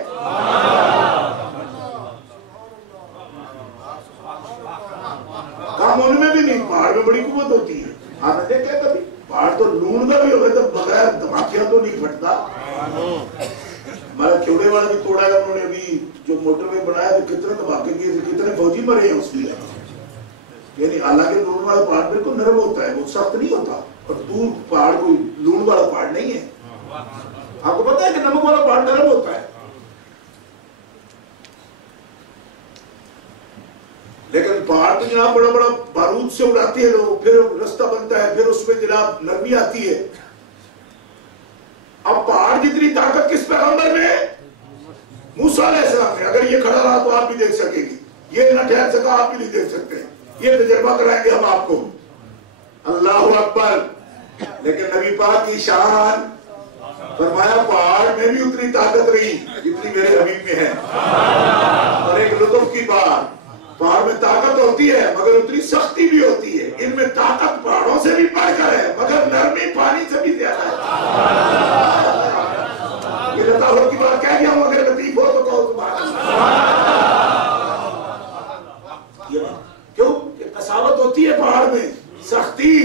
کام ان میں بھی نہیں، پہاڑ میں بڑی قوت ہوتی ہے، آپ نے دیکھا کبھی پہاڑ تو لونڈا بھی ہوگا تو بغیر دھماکیاں تو نہیں پھٹتا۔ ہمارا کھوڑے والا بھی توڑا ہے انہوں نے، ابھی جو موٹر وے بنایا تو کتنے دھماکے کیے تھے، کتنے فوجی مرے ہیں اس میں، یعنی حالانکہ لون والا پہاڑ بالکل نرم ہوتا ہے، وہ سخت نہیں ہوتا، اور دور پہاڑ کوئی لون والا پہاڑ نہیں ہے۔ آپ کو پتا ہے کہ نمک والا پہاڑ نرم ہوتا ہے، لیکن پہاڑ تو جناب بڑا بڑا بارود سے اڑاتے ہیں لوگ، پھر رستہ بنتا ہے، پھر اس میں جناب نرمی آتی ہے۔ اب پہاڑ جتنی طاقت کس پیغمبر میں ہے؟ موسیٰ علیہ السلام میں۔ اگر یہ کھڑا رہا تو آپ بھی دیکھ سکیں گے، یہ نہ ٹھہر سکا آپ بھی نہیں دیکھ سکتے، یہ تجربہ کرائیں گے ہم آپ کو۔ اللہ اکبر۔ لیکن نبی پاک کی شان، فرمایا پہاڑ میں بھی اتنی طاقت رہی جتنی میرے حبیب میں ہے۔ اور ایک لطف کی بات، پہاڑ میں طاقت ہوتی ہے مگر اتنی سختی بھی ہوتی ہے، ان میں طاقت پہاڑوں سے بھی بڑھ کر ہے مگر نرمی پانی سے بھی زیادہ ہے۔ یہ لطافت کی بات کہہ گیا ہوں، اگر لطیف ہو تو کہو سبحان اللہ۔ کیوں کہ قساوت ہوتی ہے پہاڑ میں، سختی،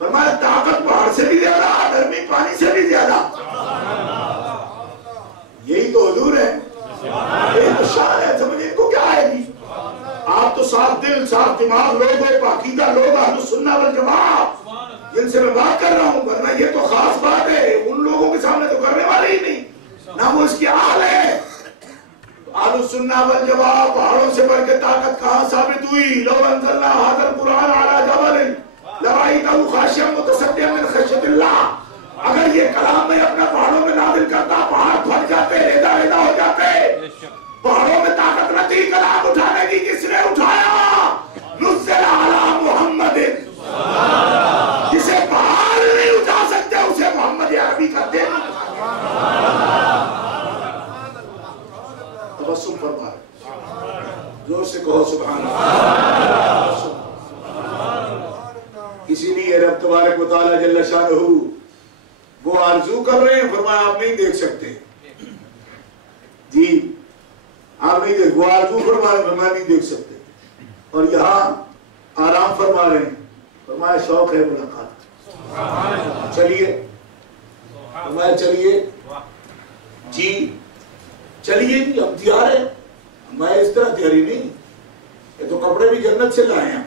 فرمایا طاقت پہاڑ سے بھی زیادہ، نرمی پانی سے بھی زیادہ۔ یہی تو حضور ہے، یہی تو شان ہے، سمجھے کو کیا ہے گی؟ آپ تو صاف دل صاف دماغ لوگ ہو، پاکیزہ لوگ، اہل السنہ والجماعہ، جن سے میں بات کر رہا ہوں، ورنہ یہ تو خاص بات ہے، ان لوگوں کے سامنے تو کرنے والی ہی نہیں، نہ وہ اس کی حال ہے۔ اہل السنہ والجماعہ، پہاڑوں سے بڑھ کے طاقت کہاں ثابت ہوئی؟ لو انزلنا ھذا القرآن علی جبل لرأیتہ خاشعا متصدعا من خشیۃ اللہ، اگر یہ کلام میں اپنا پہاڑوں میں نازل کرتا، پہاڑ پھٹ جاتے، ریزہ ریزہ ہو جاتے۔ پہاڑوں میں طاقت نہ تھی کلام اٹھانے کی، کس نے اٹھایا؟ نزل علی محمد، جسے پہاڑ نہیں اٹھا سکتے اسے محمد عربی کرتے ہیں۔ کہو سبحان اللہ. اسی لیے رب تبارک و تعالی جل شانہ وہ آرزو کر رہے ہیں، فرمایا آپ نہیں دیکھ سکتے جی، آپ نہیں دیکھ، وہ آرزو فرمایا نہیں دیکھ سکتے، اور یہاں آرام فرما رہے ہیں، فرمایا شوق ہے ملاقات. چلیے فرمایا چلیے جی، چلیے جی ہم تیار ہیں. میں اس طرح تیاری نہیں، یہ تو کپڑے بھی جنت سے لائے ہیں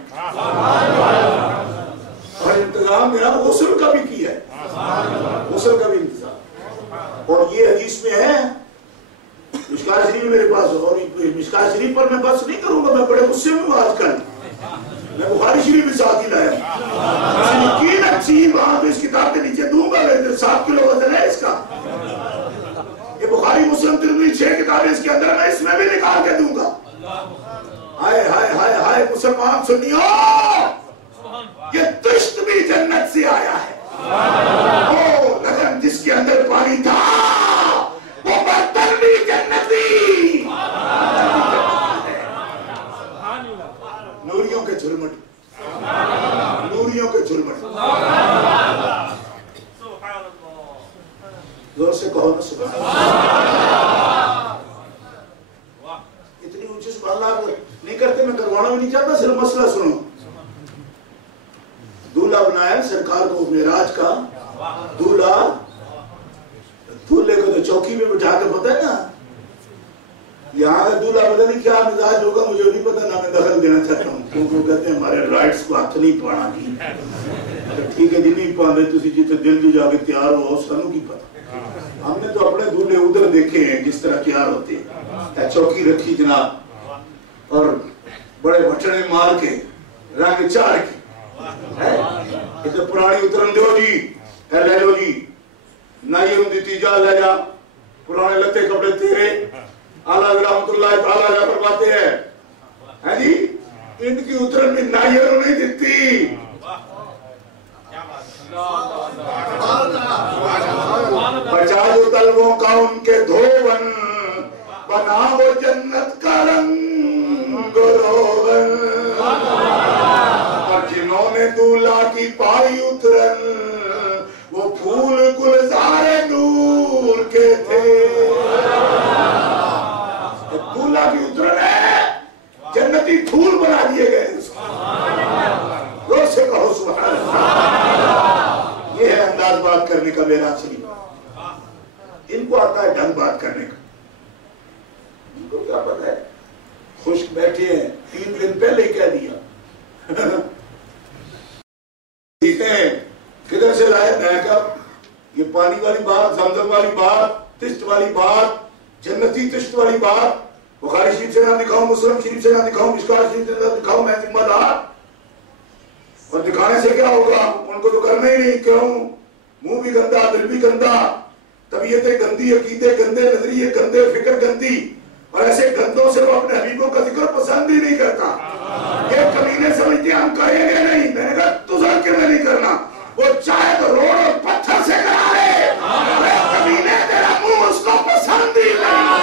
اور انتظام میرا غسل کا بھی کیا ہے، غسل کا بھی انتظام. اور یہ حدیث میں ہے، مشکاہ شریف میرے پاس، اور مشکاہ شریف پر میں بس نہیں کروں گا، میں بڑے غصے میں ہوں آج کل. میں بخاری شریف بھی ساتھ ہی لایا، یقین اچھی وہاں تو اس کتاب کے نیچے دوں گا، 7 کلو وزن ہے اس کا. یہ بخاری مسلم ترمذی 6 کتابیں اس کے اندر، میں اس میں بھی نکال کے دوں گا. ہائے ہائے ہائے ہائے مسلمان سنیو، یہ طشت بھی جنت سے آیا ہے. وہ لگن جس کے اندر پانی تھا، وہ برتن بھی جنتی. نوریوں کے جھرمٹ، نوریوں کے جھرمٹ. زور سے کہو نا سبحان اللہ. اتنی اونچی سبحان اللہ نہیں کرتے، میں کروانا بھی نہیں چاہتا، صرف مسئلہ سنو. دولہا بنایا سرکار کو معراج کا دولہا. دولہے کو تو چوکی میں بٹھا کے پتہ ہے نا، یہاں کا دولہا پتہ نہیں کیا مزاج ہوگا، مجھے نہیں پتہ، نہ میں دخل دینا چاہتا ہوں، کیونکہ وہ کہتے ہیں ہمارے رائٹس کو ہاتھ نہیں پانا کی. ٹھیک ہے جی، نہیں پاندے تسی جیتے دل جو جا کے تیار ہو، سنو کی پتہ. ہم نے تو اپنے دولہے ادھر دیکھے ہیں جس طرح تیار ہوتے ہیں، چوکی رکھی جناب، اور بڑے بٹنے مار کے رنگ چار کی اتنے پرانی اترن دیو جی، اے لے لو جی، نہ یہ ہوں دیتی جا لے جا، پرانے لتے کپڑے تیرے. آلہ رحمت اللہ تعالیٰ جا فرماتے ہیں جی، ان کی اترن میں نائر نہیں دیتی. بچا جو طلبوں کا ان کے دھوون، بنا وہ جنت کا رنگ روغن. اور جنہوں نے دولہا کی پائی اترن، وہ پھول گلزار نور کے تھے. دولہا کی اترن ہے، جنتی پھول بنا دیے گئے. زور سے کہو سبحان اللہ. یہ ہے انداز بات کرنے کا میرا شریف. ان کو آتا ہے ڈھنگ بات کرنے کا، ان کو کیا پتہ ہے، خشک بیٹھے ہیں، 3 دن پہلے ہی کہہ دیا. کدھر سے لائے؟ میں کہا یہ پانی والی بات، زمزم والی بات، تشت والی بات، جنتی تشت والی بات بخاری شریف سے نہ دکھاؤں، مسلم شریف سے نہ دکھاؤں، مشکاہ شریف سے نہ دکھاؤں، میں ذمہ دار. اور دکھانے سے کیا ہوگا؟ ان کو تو کرنا ہی نہیں. کیوں؟ منہ بھی گندا، دل بھی گندا، طبیعتیں گندی، عقیدے گندے، نظریے گندے، فکر گندی. اور ایسے گندوں سے وہ اپنے حبیبوں کا ذکر پسند ہی نہیں کرتا. یہ کمینے سمجھتے ہم کریں گے نہیں. میں نے کہا تجھے کہ میں نہیں کرنا. وہ چاہے تو روڑ اور پتھر سے کرا لے، کمینے تیرا منہ اس کو پسند ہی نہیں.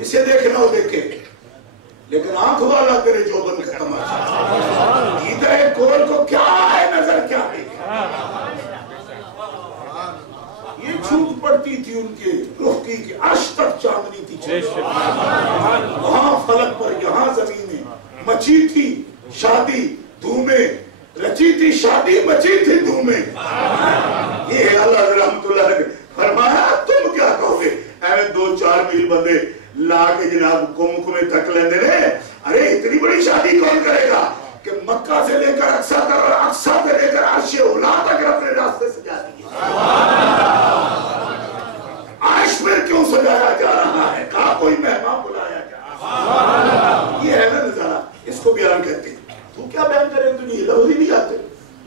اسے دیکھنا ہو دیکھے، لیکن آنکھ والا کرے جو بن کا تماشا. ادھر کول کو کیا ہے نظر کیا ہے. یہ چھوٹ پڑتی تھی ان کے رخ کی کہ عرش تک چاندنی تھی. وہاں فلک پر یہاں زمینیں مچی تھی شادی دھومیں، رچی تھی شادی مچی تھی دھومیں. یہ اللہ رحمت اللہ نے فرمایا تم کیا کہو گے؟ ایویں 2-4 میل بندے لا کے جناب کم میں تک لیندے نے. ارے اتنی بڑی شادی کون کرے گا کہ مکہ سے لے کر اقصی تک اور اقصی سے لے کر عرش اولا تک اپنے راستے سجا دیے. عرش میں کیوں سجایا جا رہا ہے؟ کہا کوئی مہمان بلایا جا رہا ہے. یہ ہے نا نظارہ، اس کو بیان کہتے ہیں. تو کیا بیان کریں؟ تو یہ لفظ ہی نہیں آتے،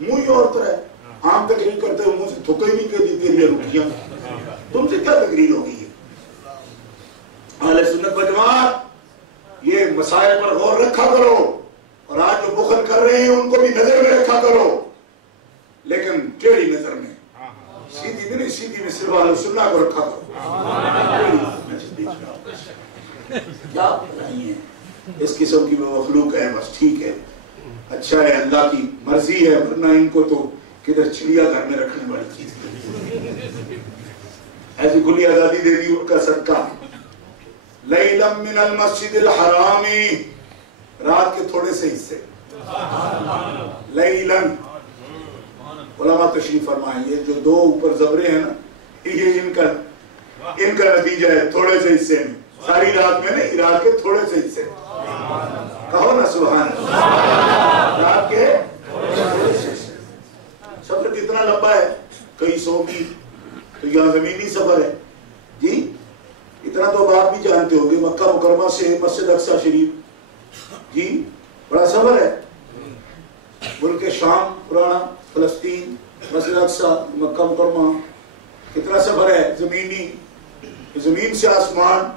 منہ ہی اور طرح ہے. عام تقریر کرتے ہوئے منہ سے تھکے ہی نہیں کہ تیری رکھیاں. تم سے کیا تقریر ہوگی؟ اہل سنت والجماعت یہ مسائل پر غور رکھا کرو، اور آج جو بخل کر رہے ہیں ان کو بھی نظر میں رکھا کرو، لیکن ٹیڑھی نظر میں، سیدھی میں نہیں، سیدھی میں صرف اہل سنت کو رکھا کرو۔ کیا نہیں ہے اس قسم کی مخلوق ہے، بس ٹھیک ہے، اچھا ہے، اللہ کی مرضی ہے، ورنہ ان کو تو کدھر چڑیا گھر میں رکھنے والی چیز ایسی کھلی آزادی دے دی ان کا صدقہ۔ لیلم من المسجد الحرام، رات کے تھوڑے سے حصے، لیلن، علماء تشریف فرمائیں یہ جو دو اوپر زبرے ہیں نا، یہ ان کا نتیجہ ہے، تھوڑے سے حصے میں، ساری رات میں نہیں، رات کے تھوڑے سے حصے، کہو نا سبحان اللہ، رات کے تھوڑے سے حصے۔ سفر کتنا لمبا ہے؟ کئی سو میل، تو یہاں زمینی سفر ہے جی، اتنا تو آپ بھی جانتے ہو گے، مکہ مکرمہ سے مسجد اقصی شریف جی بڑا سفر ہے، ملک شام پرانا، فلسطین، مسجد اقصی، مکہ مکرمہ، کتنا سفر ہے زمینی، زمین سے آسمان،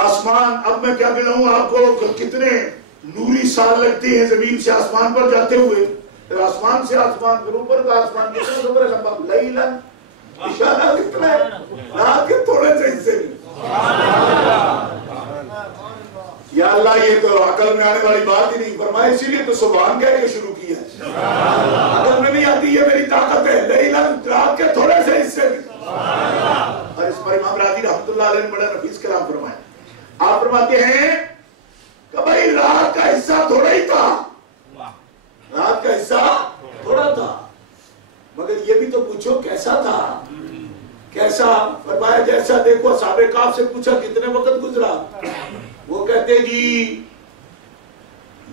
آسمان، اب میں کیا کہوں آپ کو، کتنے نوری سال لگتے ہیں زمین سے آسمان پر جاتے ہوئے، پھر آسمان سے آسمان، پھر اوپر کا آسمان، کتنا سفر ہے لمبا، لیلن، اشارہ کتنا ہے، رات کے تھوڑے سے حصے میں۔ یا اللہ یہ تو عقل میں آنے والی بات ہی نہیں، فرمایا اسی لیے تو سبحان کہہ کے شروع کیا ہے، عقل میں نہیں آتی، یہ میری طاقت ہے، لیلن، رات کے تھوڑے سے حصے میں۔ اور اس پر امام راضی رحمۃ اللہ علیہ نے بڑا نفیس کلام فرمایا، آپ فرماتے ہیں کہ بھائی رات کا حصہ تھوڑا ہی تھا، رات کا حصہ تھوڑا تھا، مگر یہ بھی تو پوچھو کیسا تھا، کیسا؟ فرمایا جیسا دیکھو، اصحاب کہف سے پوچھا کتنے وقت گزرا، وہ کہتے جی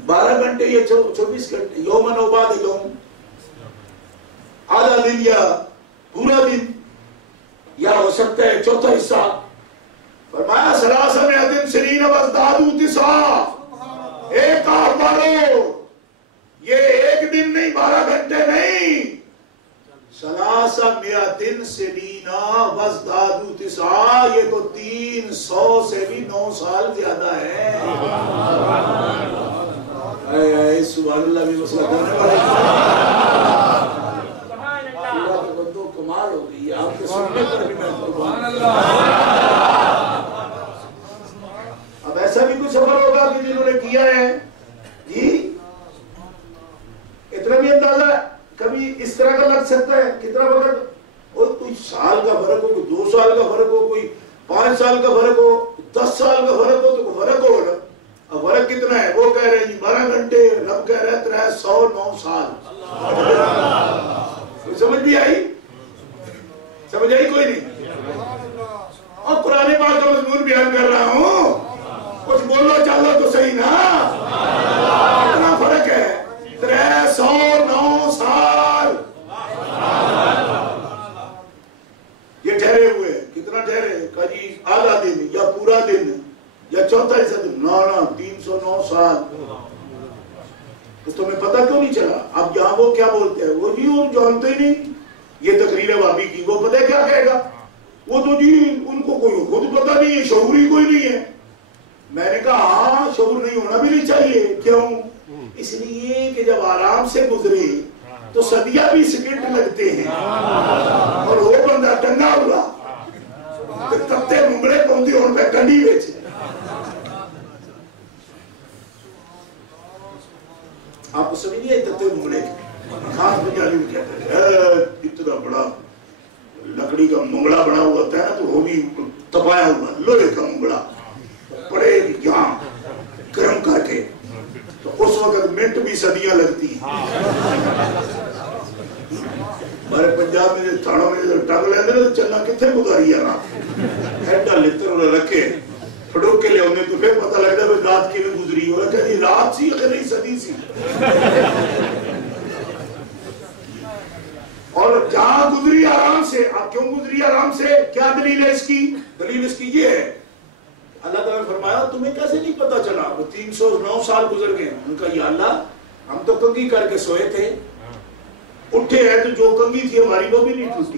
12 گھنٹے یا 24 گھنٹے، یومن و بعد یوم، آدھا دن یا پورا دن، یا ہو سکتا ہے چوتھا حصہ۔ فرمایا ثلاثمائة سنین وازدادوا تسعا، ایک آٹھ بارو، یہ ایک دن نہیں، 12 گھنٹے نہیں، ثلاثمائة سنین وازدادوا تسعا، یہ تو 300 سے بھی 9 سال زیادہ ہے۔ اے سبحان اللہ بھی مسئلہ کرنے والے اللہ کے بندوں کمال ہو گئی، آپ کے سننے پر بھی میں سبحان اللہ۔ اب ایسا بھی کچھ سفر ہوگا کہ جنہوں نے کیا ہے جی، اتنا بھی اندازہ کبھی اس طرح کا لگ سکتا ہے، کتنا وقت، کوئی سال کا فرق ہو، کوئی 2 سال کا فرق ہو، کوئی 5 سال کا فرق ہو، 10 سال کا فرق ہو، تو کوئی فرق ہوگا۔ اب فرق کتنا ہے؟ وہ کہہ رہے ہیں جی 12 گھنٹے، رب کہہ رہے ہیں 309 سال۔ کوئی سمجھ بھی آئی؟ سمجھ آئی کوئی نہیں؟ اور قرآن پاک کا مضمون بیان کر رہا ہوں، کچھ بولو چالو تو صحیح نا، اتنا فرق ہے، 309 سال یہ ٹھہرے ہوئے، کتنا ٹھہرے؟ کہا جی آدھا دن یا پورا دن یا چوتھا حصہ دن، نا 309 سال۔ تو تمہیں پتہ کیوں نہیں چلا؟ اب یہاں وہ کیا بولتے ہیں، وہ جی وہ جانتے ہی نہیں، یہ تقریر ہے وابی کی، وہ پتہ کیا کہے گا، وہ تو جی ان کو کوئی خود پتہ نہیں ہے، شعور ہی کوئی نہیں ہے۔ میں نے کہا ہاں شعور نہیں ہونا بھی نہیں چاہیے، کیوں؟ اس لیے کہ جب آرام سے گزرے تو صدیہ بھی سیکنڈ لگتے ہیں، اور وہ بندہ ٹنگا ہوا تتے منگڑے پہنچے اور میں کنڈی بیچے۔ آپ کو سمجھ نہیں آئی تتے منگڑے خاص بجالی میں کہتے ہیں اتنا بڑا لکڑی کا منگڑا بنا ہوا ہوتا ہے، تو وہ بھی تپایا ہوا لوہے کا منگڑا، بڑے یہاں گرم کر کے، تو اس وقت منٹ بھی صدیاں لگتی ہیں۔ ہمارے پنجاب میں تھاڑوں میں ٹنگ لیندے تو چلنا کتنے گزاری ہے رات، ایڈا لتر انہیں رکھے پھڑوک کے لے ہونے تو پھر پتہ لگتا ہے رات کی میں گزری ہو رہا کہ رات سی کہ نہیں صدی سی۔ اور جہاں گزری آرام سے، اب کیوں گزری آرام سے؟ کیا دلیل ہے اس کی؟ دلیل اس کی یہ ہے، اللہ تعالیٰ نے فرمایا تمہیں کیسے نہیں پتا چلا؟ وہ 309 سال گزر گئے۔ ان کا یا اللہ ہم تو کنگھی کر کے سوئے تھے، اٹھے ہیں تو جو کنگھی تھی ہماری وہ بھی نہیں ٹوٹی،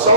100।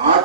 8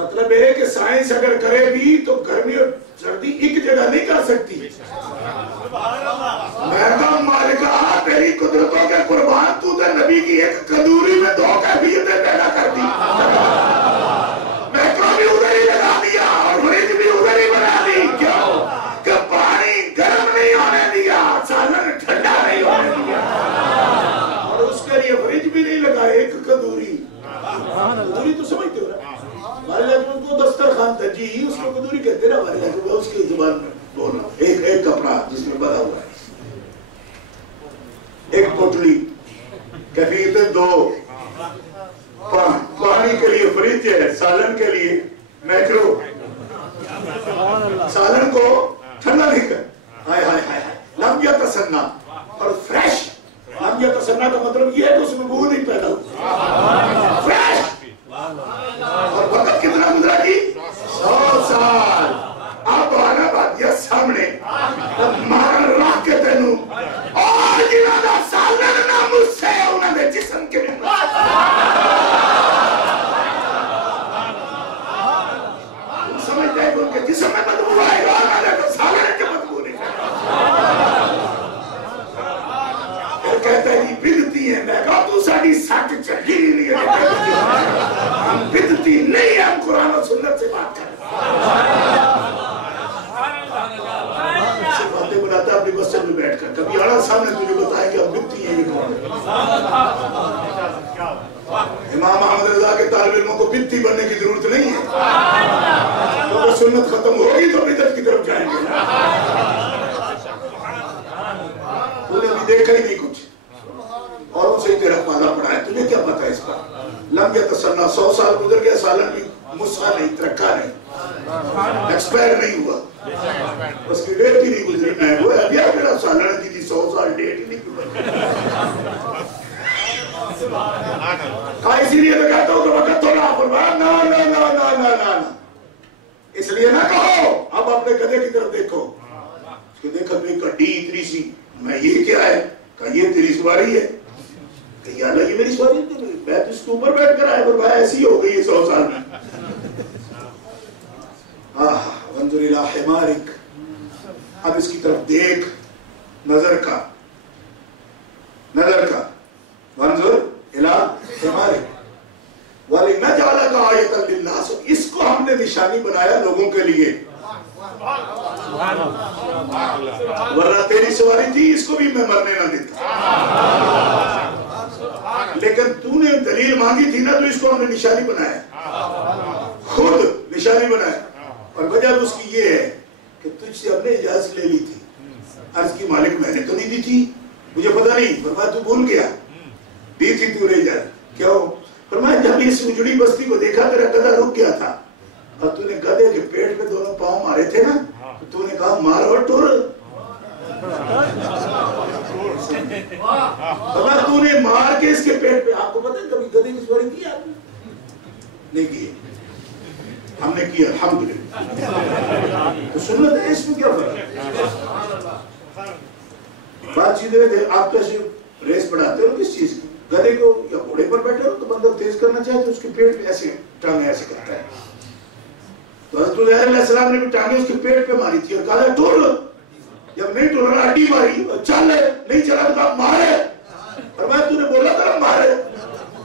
مطلب ہے کہ سائنس اگر کرے بھی تو گرمی اور سردی ایک جگہ نہیں کر سکتی. میں کہا مالکہ تیری قدرتوں کے قربان تو نے نبی کی ایک کدوری میں 2 کیفیتیں پیدا کر دی. میکرو بھی ادھر ہی لگا دیا اور فریج بھی ادھر ہی بنا دی. کیوں کہ پانی گرم نہیں ہونے دیا, سالن ٹھنڈا نہیں ہونے دیا, اور اس کے لیے فریج بھی نہیں لگا. ایک کدوری. کدوری تو سمجھتے ہو نا, ہمارے لئے کو دسترخوان تھا جی, اس کو کدوری کہتے نا ہمارے لئے, اس کی زبان میں بولنا. ایک کپڑا جس میں بنا ہوا ہے, ایک پوٹلی, کیفیتیں 2, پانی کے لیے فریج ہے, سالن کے لیے میکرو. سالن کو ٹھنڈا نہیں کر. ہائے ہائے ہائے, لم یتسنہ اور فریش. لم یتسنہ کا مطلب یہ ہے کہ اس میں بو نہیں پیدا ہو, فریش. اور وقت کتنا گزرا جی؟ 100 سال. اب آنا بات یہ سامنے مارن راہ کے تینوں اور جنہاں دا سالن نہ مجھ سے انہاں دے جسم کے بھی سمجھتے ہیں کہ ان کے جسم میں بدبو آئے گا, انہاں دے سالن کے بدبو نہیں. پھر کہتا ہے جی بدتی ہیں. میں کہا تو ساڑی ساٹھ چلی نہیں ہے, ہم بدتی نہیں ہیں, ہم قرآن و سنت سے بات کر رہے ہیں. باتیں بناتا ہے اپنی مسجد میں بیٹھ کر, کبھی آنا سامنے تجھے بتائے کہ ہم بدتی ہیں. امام احمد رضا کے طالب علموں کو بدتی بننے کی ضرورت نہیں ہے, کیونکہ سنت ختم ہوگی تو بدعت کی طرف جائیں گے. تو نے ابھی دیکھا ہی نہیں کچھ, اور ان سے تیرا پالا پڑا ہے, تجھے کیا پتا ہے اس کا؟ لم یتسنہ 100 سال گزر گیا, سالن بھی مسا نہیں, ترکا نہیں, ایکسپائر نہیں ہوا, اس کی ڈیٹ ہی نہیں گزری. میں وہ ابھی میرا سالن کی تھی 100 سال ڈیٹ ہی نہیں گزری. اسی لیے میں کہتا ہوں کہ وقت تھوڑا فرمایا نا نا نا نا نا نا, اس لیے نہ کہو. اب اپنے گدھے کی طرف دیکھو, اس کے دیکھا میں کڈی اتنی سی, میں یہ کیا ہے؟ کہا یہ تیری سواری ہے. کہ یا اللہ یہ میری سواری ہے, میں تو اس کے اوپر بیٹھ کر آیا, فرمایا ایسی ہو گئی 100 سال میں. وانظر الی حمارک, اب اس کی طرف دیکھ, نظر کا وانظر الی حمارک وَلِنَجْعَلَكَ آیَةً لِلنَّاسِ, اس کو ہم نے نشانی بنایا لوگوں کے لیے. ورنہ تیری سواری تھی, اس کو بھی میں مرنے نہ دیتا, لیکن تو نے دلیل مانگی تھی نا, تو اس کو ہم نے نشانی بنایا, خود نشانی بنایا. اور وجہ اس کی یہ ہے کہ تجھ سے ہم نے اجازت لے لی تھی. عرض کی مالک میں نے تو نہیں دی تھی, مجھے پتہ نہیں. فرمایا تو بھول گیا, دی تھی تو نے اجازت. کیوں؟ فرمایا جب اس اجڑی بستی کو دیکھا تیرا گدھا رک گیا تھا, اور تو نے گدھے کے پیٹ پہ دونوں پاؤں مارے تھے نا, تو نے کہا مار اور ٹور. فرمایا تو نے مار کے اس کے پیٹ پہ. آپ کو پتہ ہے کبھی گدھے کی سواری کی آپ نے؟ نہیں کی, ہم نے کیا الحمدللہ. تو سنت ہے, اس میں کیا فرق ہے؟ بات چیزیں تھے, آپ کیسے ریس بڑھاتے ہو کس چیز کی؟ گدھے کو یا گھوڑے پر بیٹھے ہو تو بندہ تیز کرنا چاہے تو اس کے پیٹ پہ ایسے ٹانگیں ایسے کرتا ہے. تو حضرت علیہ السلام نے بھی ٹانگیں اس کے پیٹ پہ ماری تھی اور کہا ٹور. جب نہیں ٹورنا ہڈی ماری, چل نہیں چلا تو کہا مارے. فرمایا تو نے بولا تھا مارے,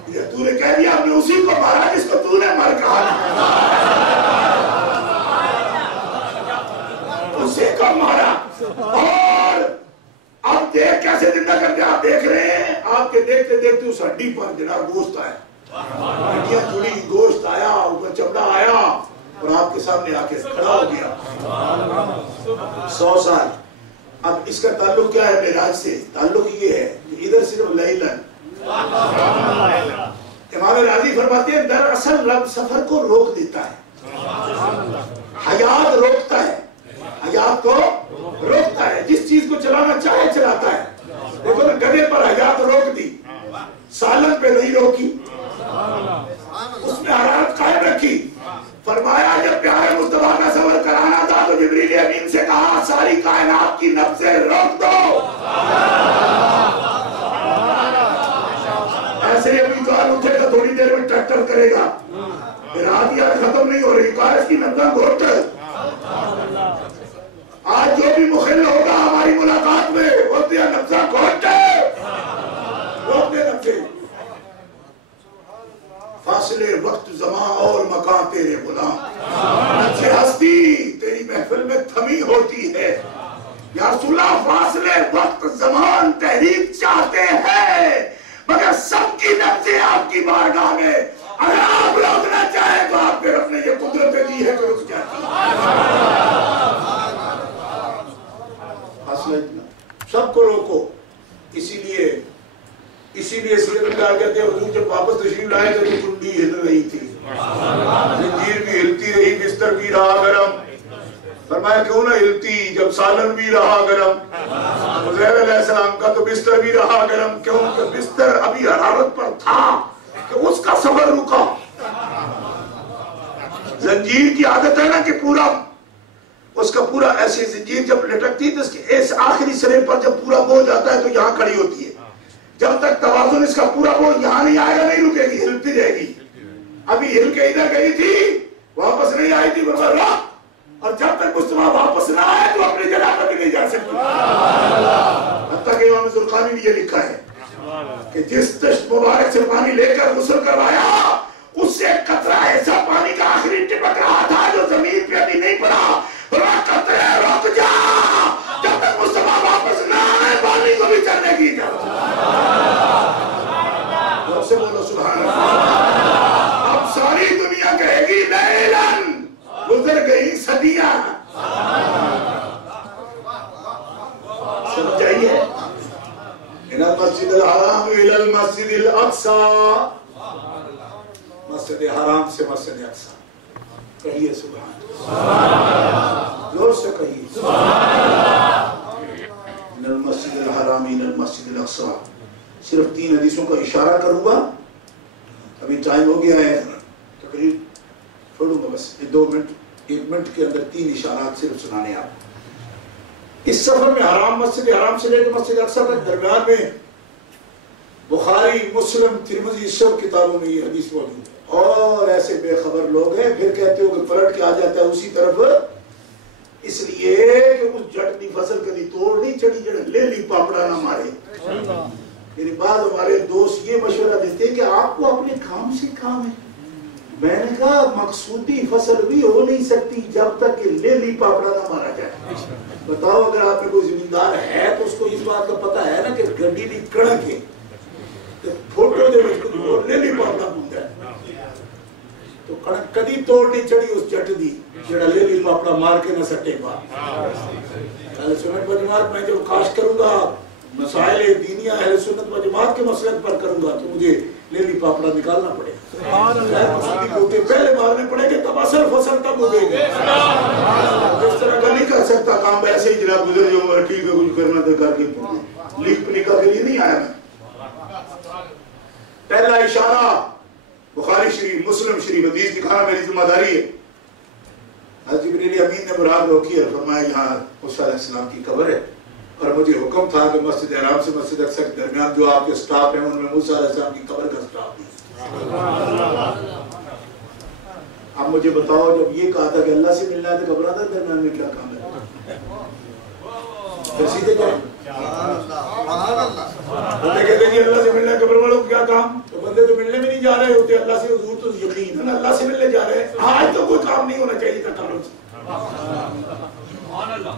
یہ تو نے کہہ دیا ہم نے اسی کو مارا جس کو تو نے مار کہا, اسی کو مارا. اور اب دیکھ کیسے زندہ کرتے آپ دیکھ رہے ہیں. آپ کے دیکھتے دیکھتے اس ہڈی پر جناب گوشت آیا, ہڈیاں جڑی, گوشت آیا, اوپر چمڑا آیا, اور آپ کے سامنے آ کے کھڑا ہو گیا. 100 سال. اب اس کا تعلق کیا ہے معراج سے؟ تعلق یہ ہے کہ ادھر صرف لیلن. امام راضی فرماتے ہیں دراصل رب سفر کو روک دیتا ہے, حیات روکتا ہے, حیات کو روکتا ہے. جس چیز کو چلانا چاہے چلاتا ہے. دیکھو نا گدھے پر حیات روک دی, سالن پہ نہیں روکی, اس میں حرارت قائم رکھی. فرمایا جب پیارے مصطفیٰ کا سفر کرانا تھا تو جبریل امین سے کہا ساری کائنات کی نبضیں روک دو. ایسے ہی ابھی تو اٹھے گا, تھوڑی دیر میں ٹریکٹر کرے گا, پھر فاتحہ ختم نہیں ہو رہی، کاغذ کی نبضہ گھوٹ۔ آج جو بھی مخل ہوگا ہماری ملاقات میں بولتے ہیں نبضہ گھوٹ، روک دے نبضے۔ فاصلے وقت زمان اور مکان تیرے غلام، نقش ہستی تیری محفل میں تھمی ہوتی ہے۔ یا رسول اللہ فاصلے وقت زمان تحریک چاہتے ہیں، مگر سب کی نبضیں آپ کی بارگاہ میں، اگر آپ روکنا چاہیں تو آپ کے رب نے یہ قدرت دی ہے کہ رک جاتی ہے۔ فاصلہ اتنا، سب کو روکو۔ اسی لیے سیدنا کہتے ہیں حضور جب واپس تشریف لائے تو کنڈی ہل رہی تھی، زنجیر بھی ہلتی رہی، بستر بھی رہا گرم۔ فرمایا کیوں نہ ہلتی جب سالن بھی رہا گرم؟ عزیر علیہ السلام کا تو بستر بھی رہا گرم، کیونکہ بستر ابھی حرارت پر تھا کہ اس کا سفر رکا۔ زنجیر کی عادت ہے نا کہ پورا اس کا پورا ایسی زنجیر جب لٹکتی تو اس کے اس آخری سرے پر جب پورا بوجھ آتا ہے تو یہاں کھڑی ہوتی ہے۔ جب تک توازن اس کا پورا بوجھ یہاں نہیں آئے گا نہیں رکے گی، ہلتی رہے گی۔ ابھی ہل کے ادھر گئی تھی، واپس نہیں آئی تھی، اور جب تک مصطفیٰ واپس نہ آئے تو اپنی جگہ پر بھی نہیں جا سکتی۔ حتیٰ کہ امام زرقانی نے یہ لکھا ہے کہ جس دشت مبارک سے پانی لے کر غسل کروایا اس سے قطرہ ایسا پانی کا آخری ٹپک رہا تھا جو زمین پہ ابھی نہیں پڑا۔ قطرے رک جا، جب تک مصطفیٰ واپس نہ آئے پانی کو بھی چلنے کی اجازت۔ سے بولو سبحان اللہ۔ اب ساری دنیا کہے گی لیلن، گزر گئی صدیاں۔ سمجھائیے، من المسجد الحرام الى المسجد الاقصى، مسجد حرام سے مسجد اقصی۔ کہیے سبحان اللہ، زور سے کہیے سبحان اللہ۔ من المسجد الحرام الى المسجد الاقصى، صرف 3 حدیثوں کا اشارہ کروں گا، ابھی ٹائم ہو گیا ہے، تقریر چھوڑوں گا بس 2 منٹ، 1 منٹ کے اندر 3 اشارات صرف سنانے آپ کو۔ اس سفر میں حرام مسجد حرام سے لے کے مسجد اقصی تک درمیان میں بخاری، مسلم، ترمذی سب کتابوں میں یہ حدیث موجود ہے۔ اور ایسے بے خبر لوگ ہیں پھر کہتے ہو کہ پلٹ کے آ جاتا ہے اسی طرف، اس لیے کہ اس جٹ دی فصل کدی توڑ نہیں چڑی جڑ لے لی پاپڑا نہ مارے۔ میری بعد ہمارے دوست یہ مشورہ دیتے ہیں کہ آپ کو اپنے کام سے کام ہے۔ میں نے کہا مقصودی فصل بھی ہو نہیں سکتی جب تک کہ لے لی پاپڑا نہ مارا جائے۔ بتاؤ اگر آپ میں کوئی زمیندار ہے تو اس کو اس بات کا پتہ ہے نا کہ گڈی دی کڑک ہے، فوٹو دے وچ کو لے لی پاپڑا بوندا ہے، تو کڑک کدی توڑ نہیں چڑی اس جٹ دی جڑا لے لی پاپڑا مار کے نہ سٹے گا۔ اہل سنت و جماعت میں جب کاش کروں گا مسائل دینیہ اہل سنت و جماعت کے مسلک پر کروں گا تو مجھے لے لی پاپڑا نکالنا پڑے گا، پہلے مارنے پڑے گے تب اصل فصل تب اگے گا۔ اس طرح کا نہیں کر سکتا کام ایسے ہی جناب گزر جو ٹھیک ہے کچھ کرنا تو کر کے لیک پلیکا کے لیے نہیں آیا میں۔ پہلا اشارہ بخاری شریف، مسلم شریف حدیث دکھانا میری ذمہ داری ہے۔ حضرت جبریل امین نے برات روکی اور فرمایا یہاں موسیٰ علیہ السلام کی قبر ہے، اور مجھے حکم تھا کہ مسجد حرام سے مسجد اقصی کے درمیان جو آپ کے سٹاف ہیں ان میں موسیٰ علیہ السلام کی قبر کا سٹاف بھی۔ اب مجھے بتاؤ جب یہ کہا تھا کہ اللہ سے ملنا ہے تو قبروں کے درمیان میں کیا کام ہے؟ پھر سیدھے جائیں بندے کہتے ہیں اللہ سے ملنا ہے قبر والوں کو کیا کام؟ تو بندے تو ملنے میں نہیں جا رہے ہوتے اللہ سے، حضور تو یقین ہے نا اللہ سے ملنے جا رہے ہیں۔ آج تو کوئی کام نہیں ہونا چاہیے تھا قبروں سے۔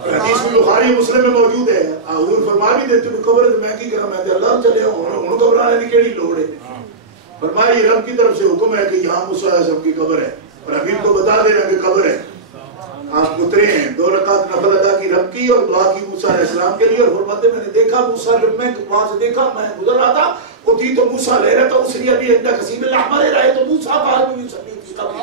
حدیث میں بخاری مسلم میں موجود ہے، حضور فرما بھی دیتے کہ قبر تو میں کی کرا، میں اللہ چلے ہوں قبر آنے کی کیڑی لوڑ ہے۔ فرمایا یہ رب کی طرف سے حکم ہے کہ یہاں موسیٰ علیہ السلام کی قبر ہے، اور ابھی کو بتا دینا کہ قبر ہے۔ آپ اترے ہیں، 2 رکعت نفل ادا کی رب کی اور دعا کی موسیٰ علیہ السلام کے لیے، اور فرماتے میں نے دیکھا موسیٰ جب میں وہاں سے دیکھا میں گزر رہا تھا اٹھی تو موسیٰ لے رہا تھا اس لیے ابھی اندہ قسیم اللہ ہمارے رہے تو موسیٰ بعد میں سبھی کی قبر۔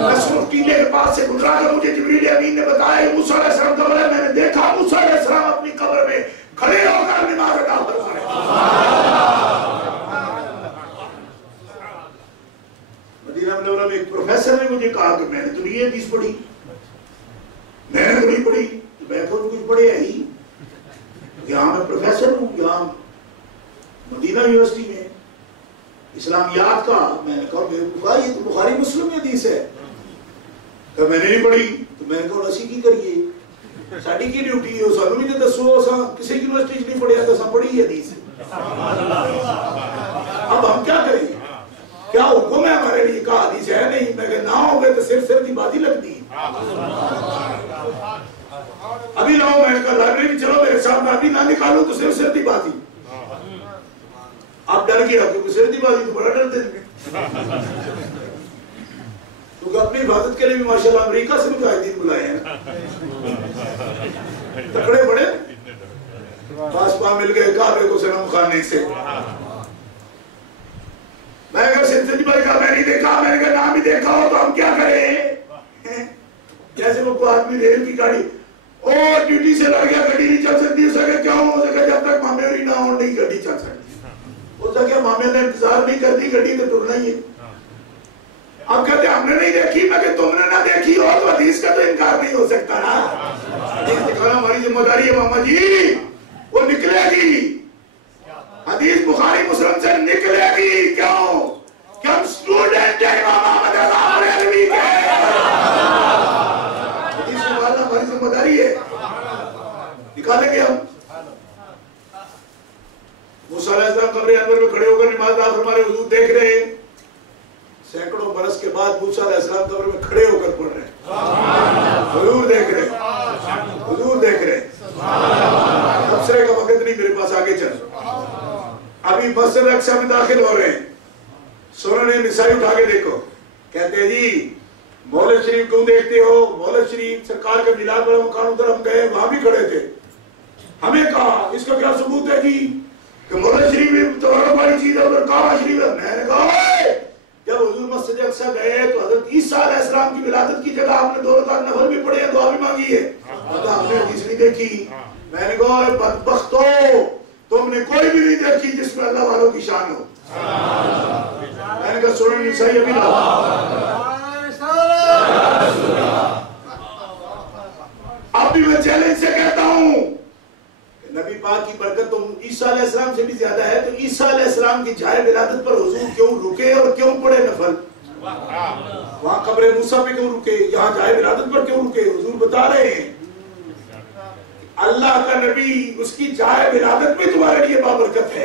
میں سنو ٹیلے کے پاس سے گزرا کر مجھے جبریل امین نے بتایا موسیٰ علیہ السلام قبر ہے، میں نے دیکھا موسیٰ علیہ السلام اپنی قبر میں کھڑے ہو کر نماز ادا فرما رہے ہیں۔ مدینہ منورہ میں ایک پروفیسر نے مجھے کہا کہ میں نے تو نہیں یہ حدیث پڑھی، میں نے تو نہیں پڑھی، میں تو کچھ پڑھے ہے ہی، یہاں میں پروفیسر ہوں، یہاں مدینہ یونیورسٹی میں اسلامیات کا. میں نے کہا میرے کو یہ تو بخاری مسلم حدیث ہے. تو میں نے نہیں پڑھی. تو میں نے کہا اسی کی کریے ساڑی کی ڈیوٹی ہے سانو بھی دسو کسی یونیورسٹی نہیں پڑھیا تو پڑھی حدیث. اب ہم کیا کریں؟ کیا حکم ہے ہمارے لیے؟ کہا حدیث ہے نہیں. میں کہ نہ ہو گئے تو سر کی بات ہی لگتی. ابھی لاؤ. میں نے کہا لائبریری میں چلو میرے ساتھ. میں ابھی نہ نکالوں تو سر کی بات ہی. آپ ڈر گیا کیونکہ سر کی بات ہی تو بڑا ڈرتے ہیں. کیونکہ اپنی حفاظت کے لیے بھی ماشاءاللہ امریکہ سے مجاہدین بلائے ہیں. تکڑے بڑے پاسپا مل گئے کعبے کو صنم خانے سے. میں اگر سنسدی بھائی کا میں نہیں دیکھا. میں نے کہا نام ہی دیکھا ہو تو ہم کیا کریں؟ جیسے وہ کوئی آدمی ریل کی گاڑی اور ڈیوٹی سے لڑ گیا گاڑی نہیں چل سکتی. اسے کہ کیوں؟ اسے کہ جب تک مامے ہوئی نہ ہو نہیں گاڑی چل سکتی. اسے کہ مامے نے انتظار نہیں کرتی گاڑی تو ٹرنا ہی ہے. اب کہتے ہم نے نہیں دیکھی. میں کہ تم نے نہ دیکھی ہو تو حدیث کا تو انکار نہیں ہو سکتا نا. حدیث دکھانا ہماری ذمہ داری ہے ماما جی. وہ نکلے گی حدیث بخاری مسلم سے نکلے گی. کیوں کہ ہم اسٹوڈنٹ ہیں امام احمد رضا بریلوی کے. حدیث نکالنا ہماری ذمہ داری ہے. نکالیں گے ہم. موسیٰ علیہ السلام قبر انور میں کھڑے ہو کر نماز ادا فرما رہے. حضور دیکھ رہے ہیں. سینکڑوں برس کے بعد موسیٰ علیہ السلام قبر میں کھڑے ہو کر پڑھ رہے ہیں. حضور دیکھ رہے ہیں. حضور دیکھ رہے ہیں. تبصرے کا وقت نہیں میرے پاس. آگے چل. ابھی مسجد اقصی میں داخل ہو رہے ہیں. سنن نسائی اٹھا کے دیکھو. کہتے ہیں جی مولد شریف کیوں دیکھتے ہو؟ مولد شریف سرکار کا میلاد والا مکان ادھر ہم گئے وہاں بھی کھڑے تھے. ہمیں کہا اس کا کیا ثبوت ہے جی کہ مولد شریف تو بڑی چیز ہے ادھر کعبہ شریف ہے. میں نے کہا جب حضور مسجد اقصی گئے تو حضرت عیسیٰ علیہ السلام کی ولادت کی جگہ آپ نے 2 رکعت نفل بھی پڑھے ہیں دعا بھی مانگی ہے. ہم نے حدیث نہیں دیکھی. میں نے کہا بدبختو تم نے کوئی بھی نہیں دیکھی جس میں اللہ والوں کی شان ہو. میں نے کہا سنن نسائی ابھی لاؤ. اب بھی میں چیلنج سے کہتا ہوں کہ نبی پاک کی برکت تو عیسیٰ علیہ السلام سے بھی زیادہ ہے. تو عیسیٰ علیہ السلام کی جائے ولادت پر حضور کیوں رکے اور کیوں پڑھے نفل؟ وہاں قبر موسیٰ پہ کیوں رکے؟ یہاں جائے ولادت پر کیوں رکے؟ حضور بتا رہے ہیں اللہ کا نبی اس کی جائے ولادت میں تمہارے لیے بابرکت ہے.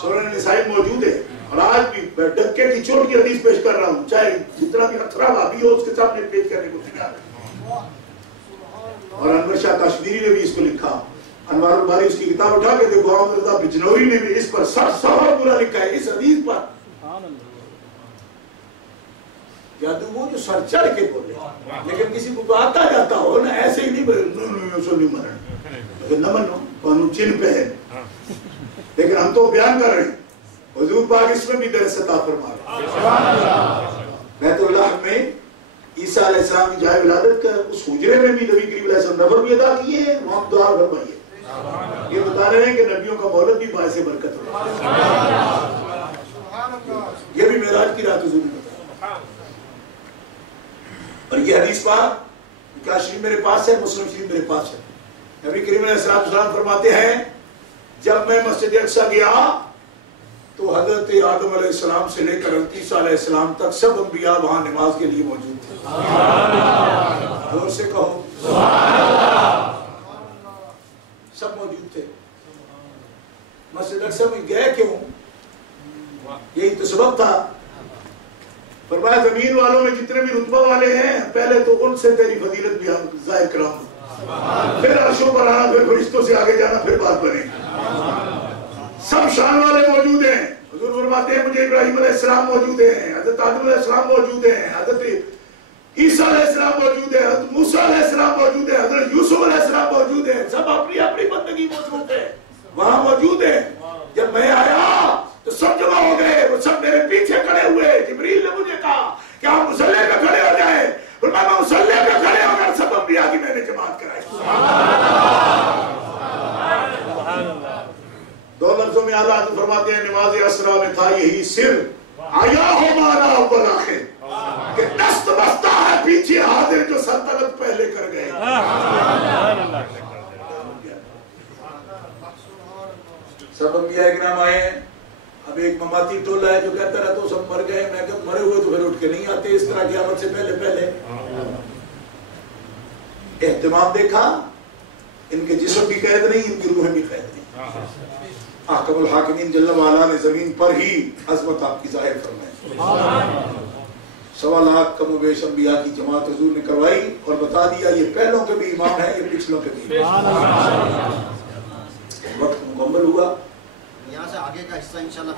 سنن نسائی موجود ہے. اور آج بھی میں ڈکے کی چوٹ کی حدیث پیش کر رہا ہوں. چاہے جتنا بھی اطراف بھابی ہو اس کے سامنے پیش کرنے کو تیار ہے. اور انور شاہ کاشمیری نے بھی اس کو لکھا. انوار الباری اس کی کتاب اٹھا کے دیکھو. احمد رضا بجنوری نے بھی اس پر 700 برا لکھا ہے اس حدیث پر. جادو وہ جو سر چڑھ کے بولے لیکن کسی کو آتا جاتا ہو نا ایسے ہی نہیں مرن نہ منو قانون چین پہ ہے. لیکن ہم تو بیان کر رہے ہیں. حضور پاک اس میں بھی درس عطا فرما رہے. بیت اللہ میں عیسیٰ علیہ السلام کی جائے ولادت کا اس حجرے میں بھی نبی کریم علیہ السلام نفل بھی ادا کیے ہیں. وہاں دعا فرمائیے. یہ بتا رہے ہیں کہ نبیوں کا مولد بھی باعث برکت ہوتا ہے. یہ بھی معراج کی رات حضور نے بتایا. اور یہ حدیث پاک کیا شریف میرے پاس ہے. مسلم شریف میرے پاس ہے. نبی کریم علیہ السلام فرماتے ہیں جب میں مسجد اقصی گیا تو حضرت آدم علیہ السلام سے لے کر عیسیٰ علیہ السلام تک سب انبیاء وہاں نماز کے لیے موجود تھے. زور سے کہو سب موجود تھے. مسجد اقصی میں گئے کیوں؟ یہی تو سبب تھا. فرمایا زمین والوں میں جتنے بھی رتبہ والے ہیں پہلے تو ان سے تیری فضیلت بھی ہم ظاہر کراؤں. پھر عرشوں پر آنا پھر فرشتوں سے آگے جانا پھر بات بنے. سب شان والے موجود ہیں. حضور فرماتے ہیں مجھے ابراہیم علیہ السلام موجود ہیں. حضرت آدم علیہ السلام موجود ہیں. حضرت عیسیٰ علیہ السلام موجود ہے. حضرت موسیٰ علیہ السلام موجود ہے. حضرت یوسف علیہ السلام موجود ہیں. سب اپنی اپنی بندگی موجود ہے وہاں موجود ہیں. جب میں آیا تو سب جمع ہو گئے. وہ سب میرے پیچھے کھڑے ہوئے. جبریل نے مجھے کہا کہ آپ مصلی پہ کھڑے ہو جائیں. اور میں مصلی پہ کھڑے ہو کر سب انبیاء کی میں نے جماعت کرائی. 2 لفظوں میں اعلیٰ حضرت فرماتے ہیں نماز اسرا میں تھا یہی سر آیا ہو مانا اول آخر کہ دست بستہ ہے پیچھے حاضر جو سلطنت پہلے کر گئے. سب انبیاء اکرام آئے ہیں. اب ایک مماتی ٹولہ ہے جو کہتا رہتا تو سب مر گئے، میں کہتا مرے ہوئے تو پھر اٹھ کے نہیں آتے اس طرح قیامت سے پہلے اہتمام دیکھا، ان کے جسم بھی قید نہیں، ان کی روحیں بھی قید نہیں۔ احکم الحاکمین جل وعلا نے زمین پر ہی عظمت آپ کی ظاہر فرمائی۔ 1.25 لاکھ کم و بیش انبیاء کی جماعت حضور نے کروائی اور بتا دیا یہ پہلوں کے بھی امام ہیں، یہ پچھلوں کے بھی امام۔ وقت مکمل ہوا، یہاں سے آگے کا حصہ انشاءاللہ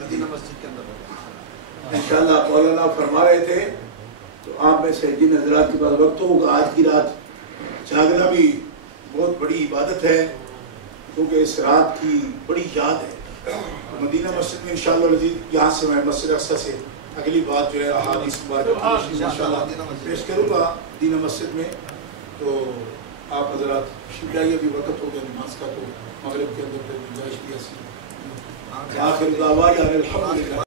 مدینہ مسجد کے اندر ہوگا انشاءاللہ۔ مولانا فرما رہے تھے تو آپ میں سے جن حضرات کے پاس وقت ہوگا، آج کی رات جاگنا بھی بہت بڑی عبادت ہے، کیونکہ اس رات کی بڑی یاد ہے۔ مدینہ مسجد میں انشاءاللہ یہاں سے میں مسجد اقصی سے اگلی بات جو ہے احادیث مبارکہ انشاءاللہ پیش کروں گا مدینہ مسجد میں، تو آپ حضرات تشریف لائیے، ابھی وقت ہو گیا نماز کا، تو مغرب کے اندر گنجائش بھی ایسی۔ آخر دعوانا الحمدللہ۔